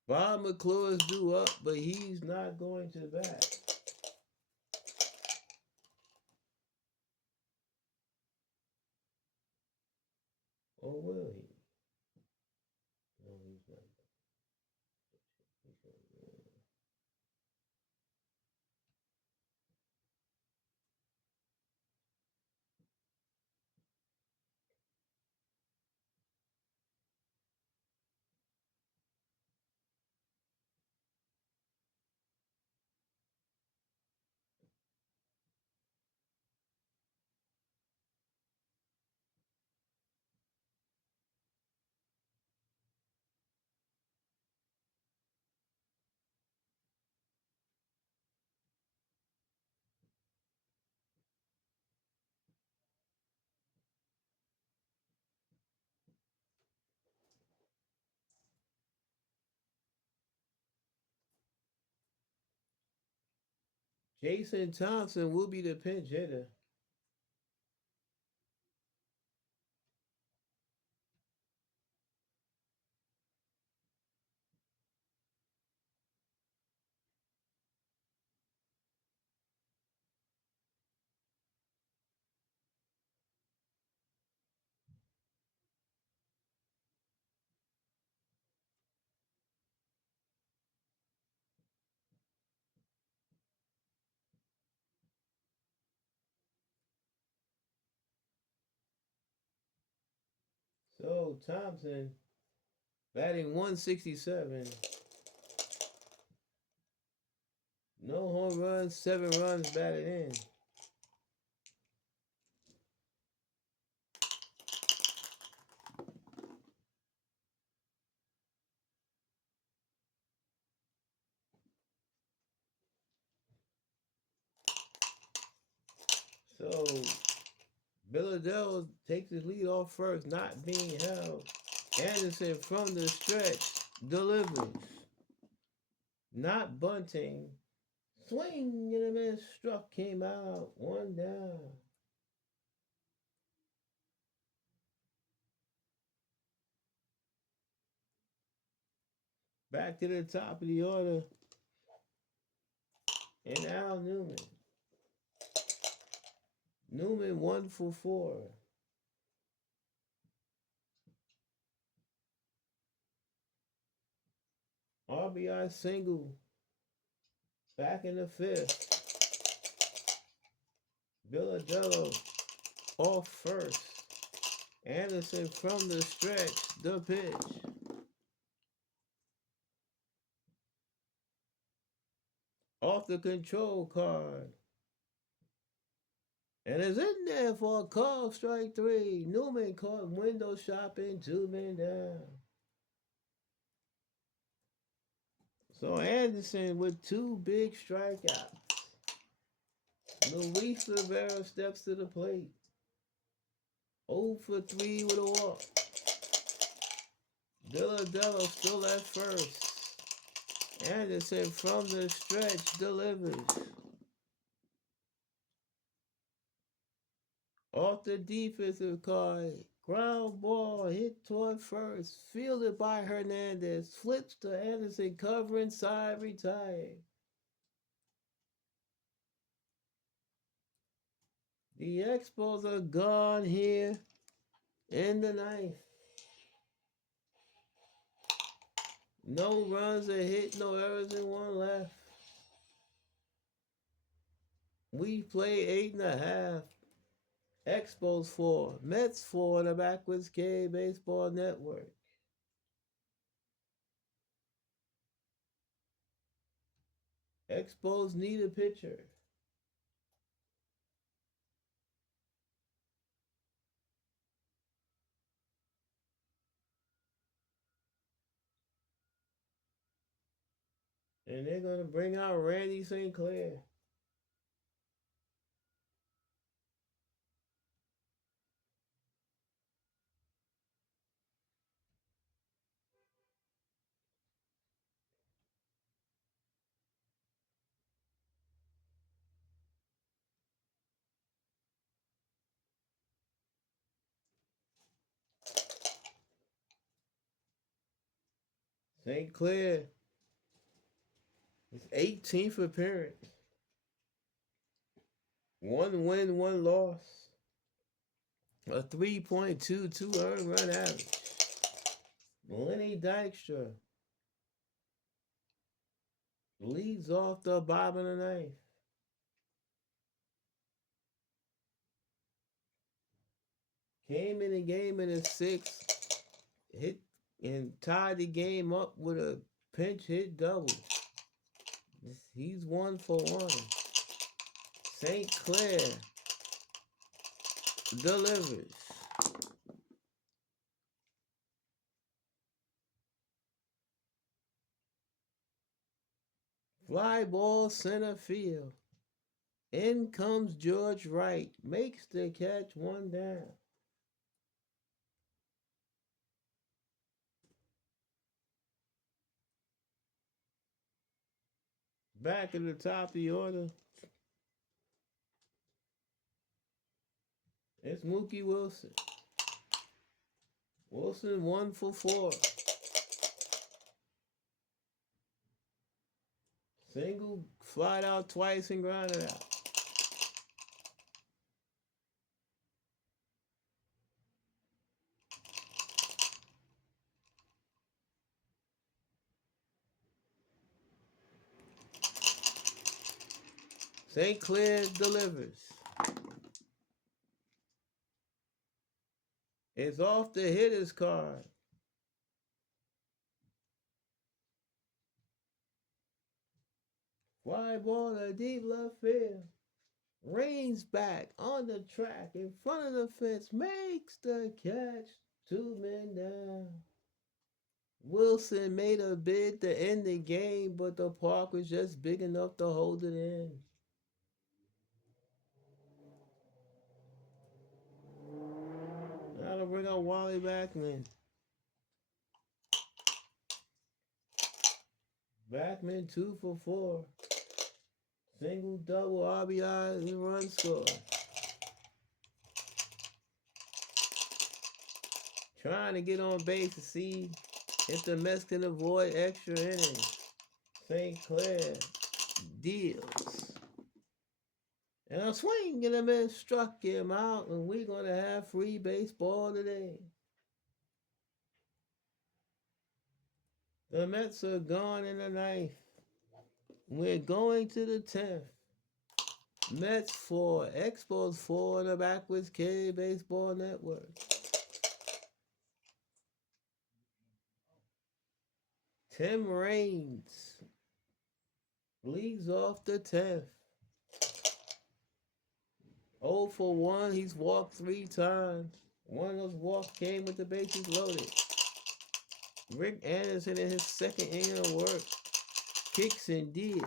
Bob McClure is due up, but he's not going to bat. Or will he? No, he's not. Jason Thompson will be the pinch hitter. So Thompson batting 167. No home runs, 7 runs batted in. So Billadello takes his lead off first, not being held. Anderson from the stretch delivers. Not bunting. Swing and a miss. Struck, came out. 1 down. Back to the top of the order. And Al Newman. Newman 1 for 4. RBI single. Back in the 5th. Billadello off first. Anderson from the stretch. The pitch. Off the control card. And is in there for a call, strike 3. Newman caught window shopping, 2 men down. So Anderson with 2 big strikeouts. Luis Rivera steps to the plate. 0 for 3 with a walk. Billadello still at first. Anderson from the stretch delivers. Off the defensive card, Ground ball hit toward first, fielded by Hernandez, flips to Anderson, covering side, retired. The Expos are gone here in the ninth. No runs are hit, no errors, and one left. We play 8.5. Expos 4, Mets 4 on the Backwards K Baseball Network. Expos need a pitcher. And they're going to bring out Randy St. Clair. St. Clair, his 18th appearance. 1 win, 1 loss. A 3.22 earned run average. Lenny Dykstra leads off the bottom of the ninth. Came in the game in the sixth, hit and tied the game up with a pinch hit double. He's 1 for 1. St. Clair delivers. Fly ball center field. In comes George Wright. Makes the catch, 1 down. Back at the top of the order, it's Mookie Wilson. Wilson 1 for 4. Single, flied out twice and grounded out. St. Clair delivers. It's off the hitter's card. Fly ball to deep left field. Reigns back on the track in front of the fence. Makes the catch. 2 men down. Wilson made a bid to end the game, but the park was just big enough to hold it in. Now to bring out Wally Backman. Backman 2 for 4. Single, double, RBI, and run score. Trying to get on base to see if the Mets can avoid extra innings. St. Clair deals. And a swing and a miss struck him out, and we're going to have free baseball today. The Mets are gone in the ninth. We're going to the 10th. Mets 4, Expos 4 on the Backwards K Baseball Network. Tim Raines leads off the 10th. 0 for 1, he's walked 3 times. One of those walks came with the bases loaded. Rick Anderson in his second inning of work kicks and deals.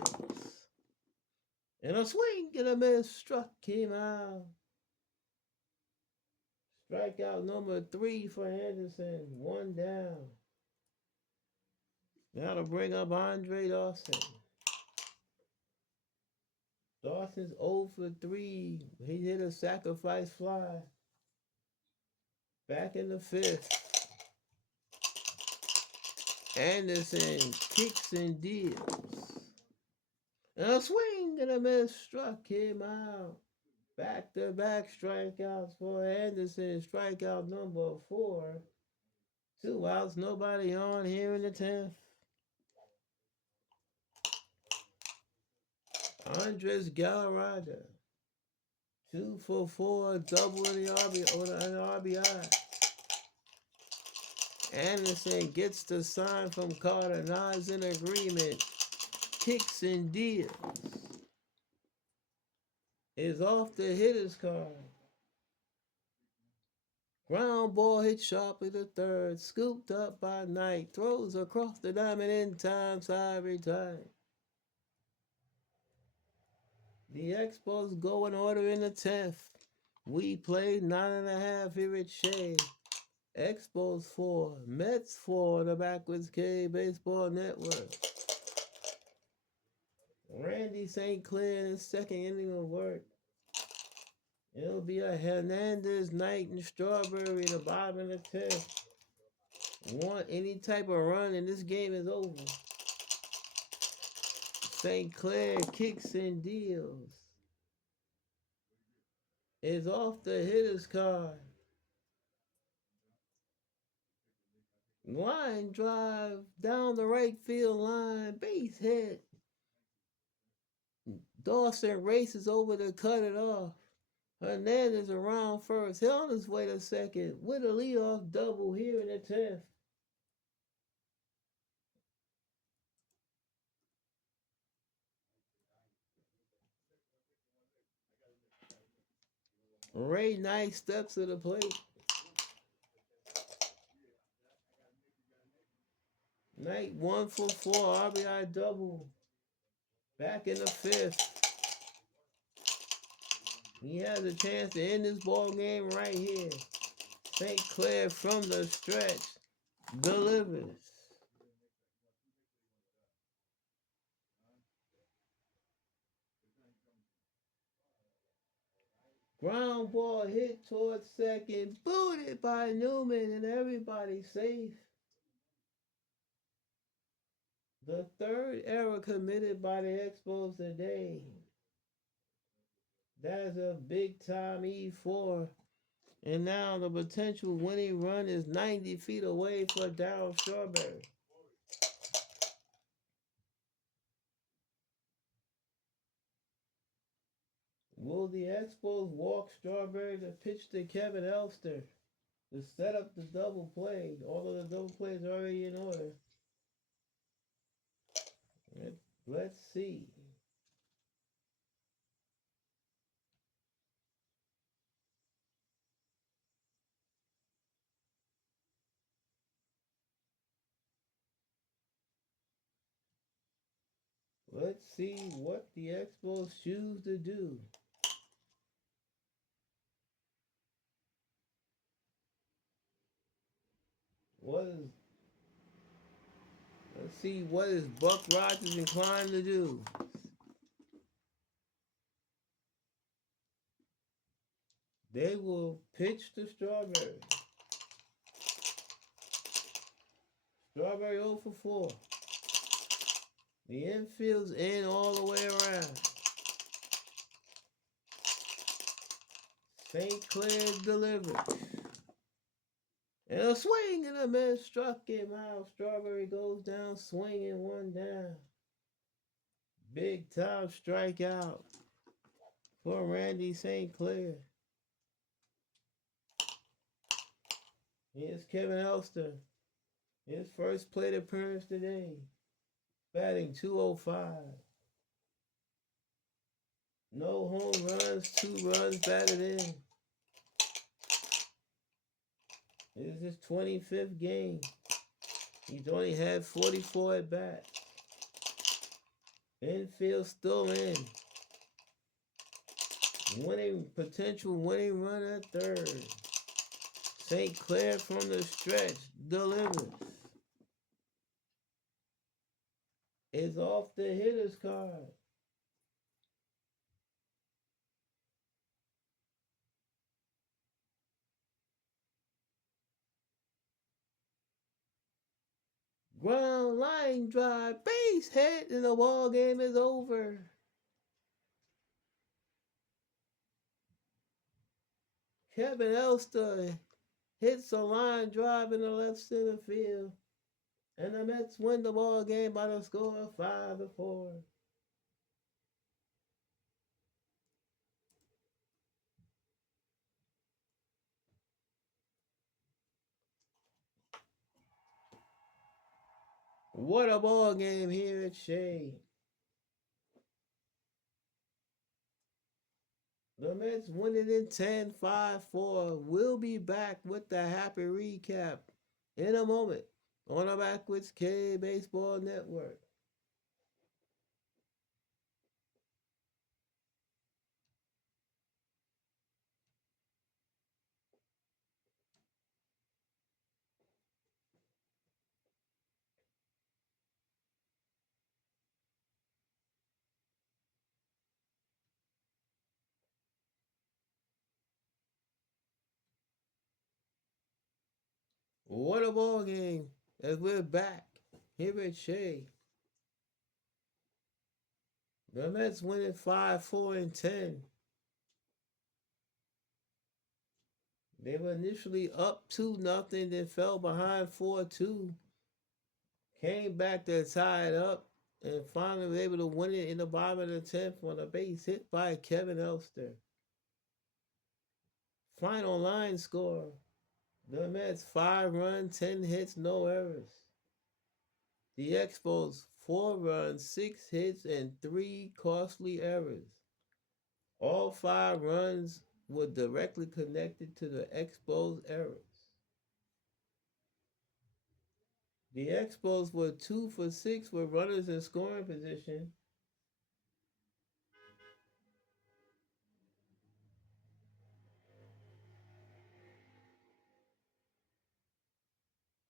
And a swing and a miss struck him out. Strikeout number 3 for Anderson. 1 down. Now to bring up Andre Dawson. Dawson's 0 for 3. He hit a sacrifice fly. Back in the fifth. Anderson kicks and deals. And a swing and a miss struck him out. Back to back strikeouts for Anderson. Strikeout number 4. 2 outs, nobody on here in the 10th. Andres Galarraga. 2 for 4, double in the RBI. Anderson gets the sign from Carter, nods in agreement, kicks and deals. Is off the hitter's card. Ground ball hit sharply to third, scooped up by Knight, throws across the diamond in time, side retired. The Expos go in order in the 10th. We played 9.5 here at Shea. Expos 4, Mets 4, the Backwards K Baseball Network. Randy St. Clair in his second inning of work. It'll be a Hernandez, Knight, and Strawberry in the bottom of the 10th. Want any type of run and this game is over. St. Clair kicks and deals. Is off the hitter's card. Line drive down the right field line, base hit. Dawson races over to cut it off. Hernandez around first, he's on his way to second with a leadoff double here in the 10th. Ray Knight steps to the plate. Knight 1 for 4, RBI double. Back in the 5th. He has a chance to end this ball game right here. St. Clair from the stretch delivers. Ground ball hit towards second, booted by Newman, and everybody's safe. The third error committed by the Expos today. That's a big time E4. And now the potential winning run is 90 feet away for Darryl Strawberry. Will the Expos walk Strawberry to pitch to Kevin Elster to set up the double play? All of the double plays are already in order. Let's see. Let's see what the Expos choose to do. Let's see what is Buck Rogers inclined to do. They will pitch to Strawberry. Strawberry 0 for 4. The infield's in all the way around. St. Clair delivered. And a swing and a miss struck him out. Strawberry goes down swinging, 1 down. Big time strikeout for Randy St. Clair. Here's Kevin Elster. His first plate appearance today. Batting .205. No home runs, 2 runs batted in. This is his 25th game. He's only had 44 at bats. Infield still in. Potential winning run at third. St. Clair from the stretch delivers. Is off the hitter's card. Ground line drive, base hit, and the ball game is over. Kevin Elster hits a line drive in the left center field, and the Mets win the ball game by the score of 5-4. What a ball game here at Shea. The Mets win it in 10-5-4. We'll be back with the happy recap in a moment on the Backwards K Baseball Network. What a ball game as we're back here at Shea. The Mets winning 5-4-10. They were initially up 2-0, then fell behind 4-2. Came back to tie it up and finally was able to win it in the bottom of the 10th on a base hit by Kevin Elster. Final line score. The Mets 5 runs, 10 hits, no errors. The Expos 4 runs, 6 hits, and 3 costly errors. All 5 runs were directly connected to the Expos errors. The Expos were 2 for 6 with runners in scoring position.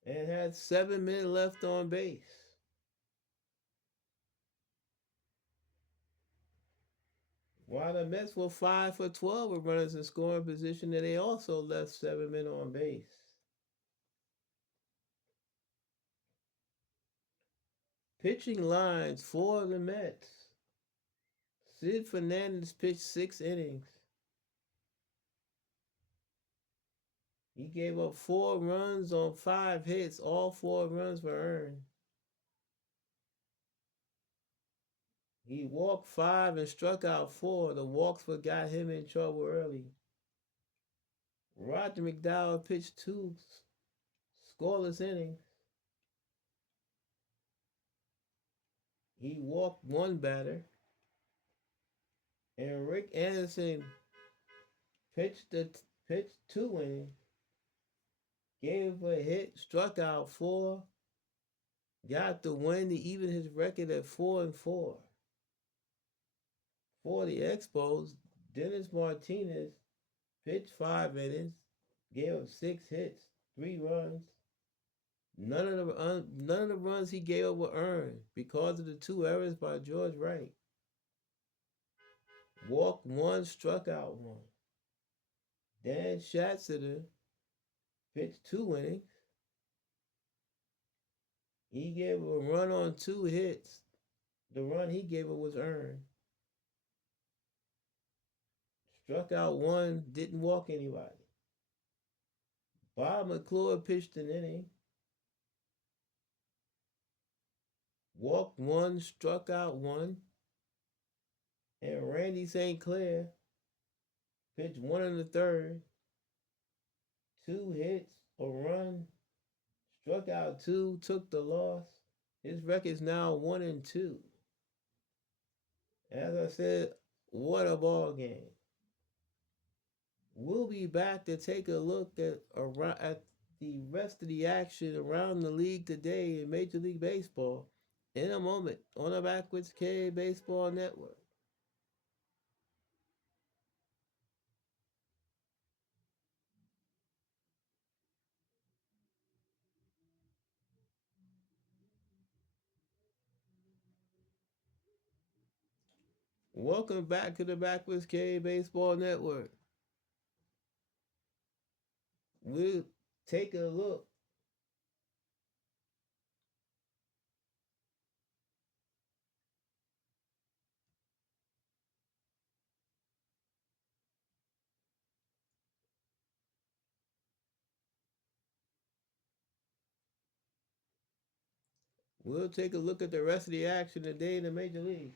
And had 7 men left on base. While the Mets were 5 for 12 with runners in scoring position, and they also left 7 men on base. Pitching lines for the Mets. Sid Fernandez pitched 6 innings. He gave up 4 runs on 5 hits. All 4 runs were earned. He walked 5 and struck out 4. The walks what got him in trouble early. Roger McDowell pitched 2 scoreless innings. He walked 1 batter. And Rick Anderson pitched 2 innings. Gave a hit, struck out 4, got the win to even his record at 4-4. For the Expos, Dennis Martinez pitched 5 innings, gave up 6 hits, 3 runs. None of the runs he gave up were earned because of the 2 errors by George Wright. Walked 1, struck out 1. Dan Schatzeder pitched 2 innings. He gave a run on 2 hits. The run he gave it was earned. Struck out 1, didn't walk anybody. Bob McClure pitched an inning. Walked 1, struck out 1. And Randy St. Clair pitched 1 in the 3rd. 2 hits, a run, struck out 2, took the loss. His record's now 1-2. As I said, what a ball game. We'll be back to take a look at the rest of the action around the league today in Major League Baseball in a moment on the Backwards K Baseball Network. Welcome back to the Backwards K Baseball Network. We'll take a look We'll take a look at the rest of the action today in the Major League.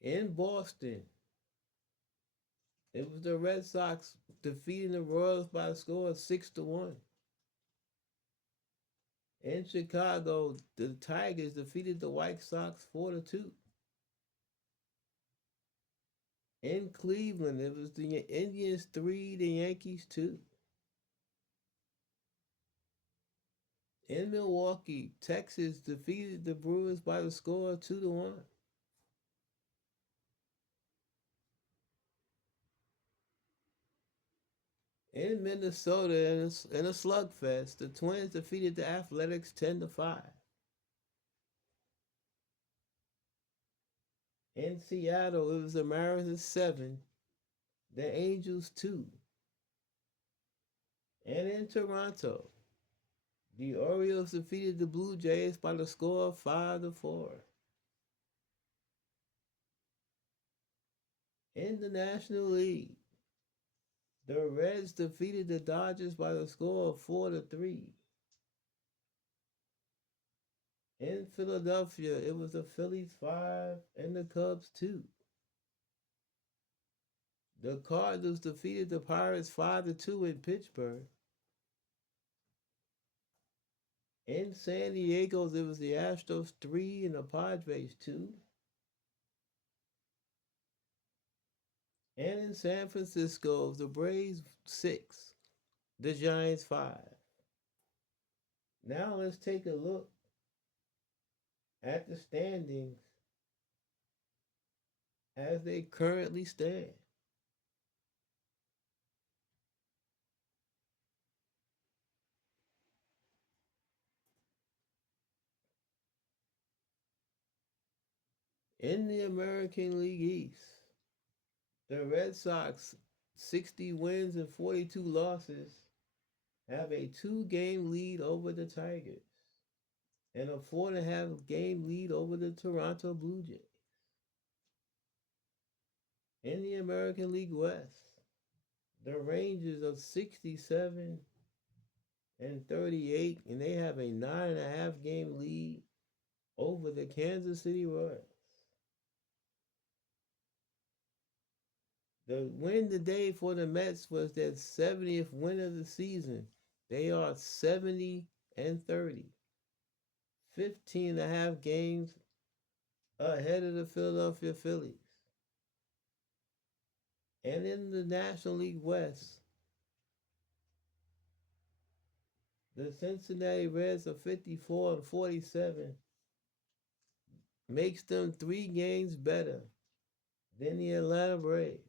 In Boston, it was the Red Sox defeating the Royals by a score of 6-1. In Chicago, the Tigers defeated the White Sox 4-2. In Cleveland, it was the Indians 3, the Yankees 2. In Milwaukee, Texas defeated the Brewers by the score of 2-1. In Minnesota, in a slugfest, the Twins defeated the Athletics 10-5. In Seattle, it was the Mariners 7, the Angels 2. And in Toronto, the Orioles defeated the Blue Jays by the score of 5-4. In the National League, the Reds defeated the Dodgers by the score of 4-3. In Philadelphia, it was the Phillies 5 and the Cubs 2. The Cardinals defeated the Pirates 5-2 in Pittsburgh. In San Diego, it was the Astros 3 and the Padres 2. And in San Francisco, the Braves 6, the Giants 5. Now let's take a look at the standings as they currently stand. In the American League East, the Red Sox, 60 wins and 42 losses, have a 2-game lead over the Tigers and a 4.5-game lead over the Toronto Blue Jays. In the American League West, the Rangers are 67 and 38, and they have a 9.5-game lead over the Kansas City Royals. The win today for the Mets was their 70th win of the season. They are 70 and 30, 15.5 games ahead of the Philadelphia Phillies. And in the National League West, the Cincinnati Reds are 54 and 47, makes them 3 games better than the Atlanta Braves.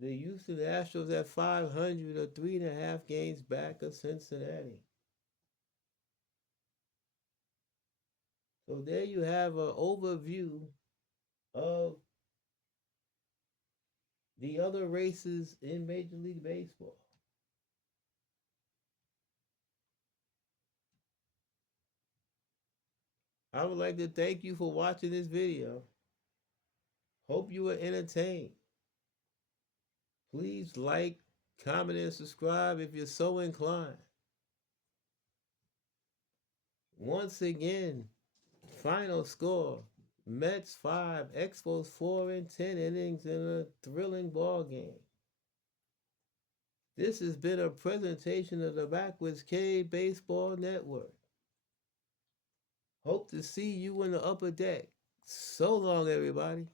The Houston Astros at 500 are 3.5 games back of Cincinnati. So there you have an overview of the other races in Major League Baseball. I would like to thank you for watching this video. Hope you were entertained. Please like, comment, and subscribe if you're so inclined. Once again, final score, Mets 5, Expos 4 in 10 innings in a thrilling ball game. This has been a presentation of the Backwards Cave Baseball Network. Hope to see you in the upper deck. So long, everybody.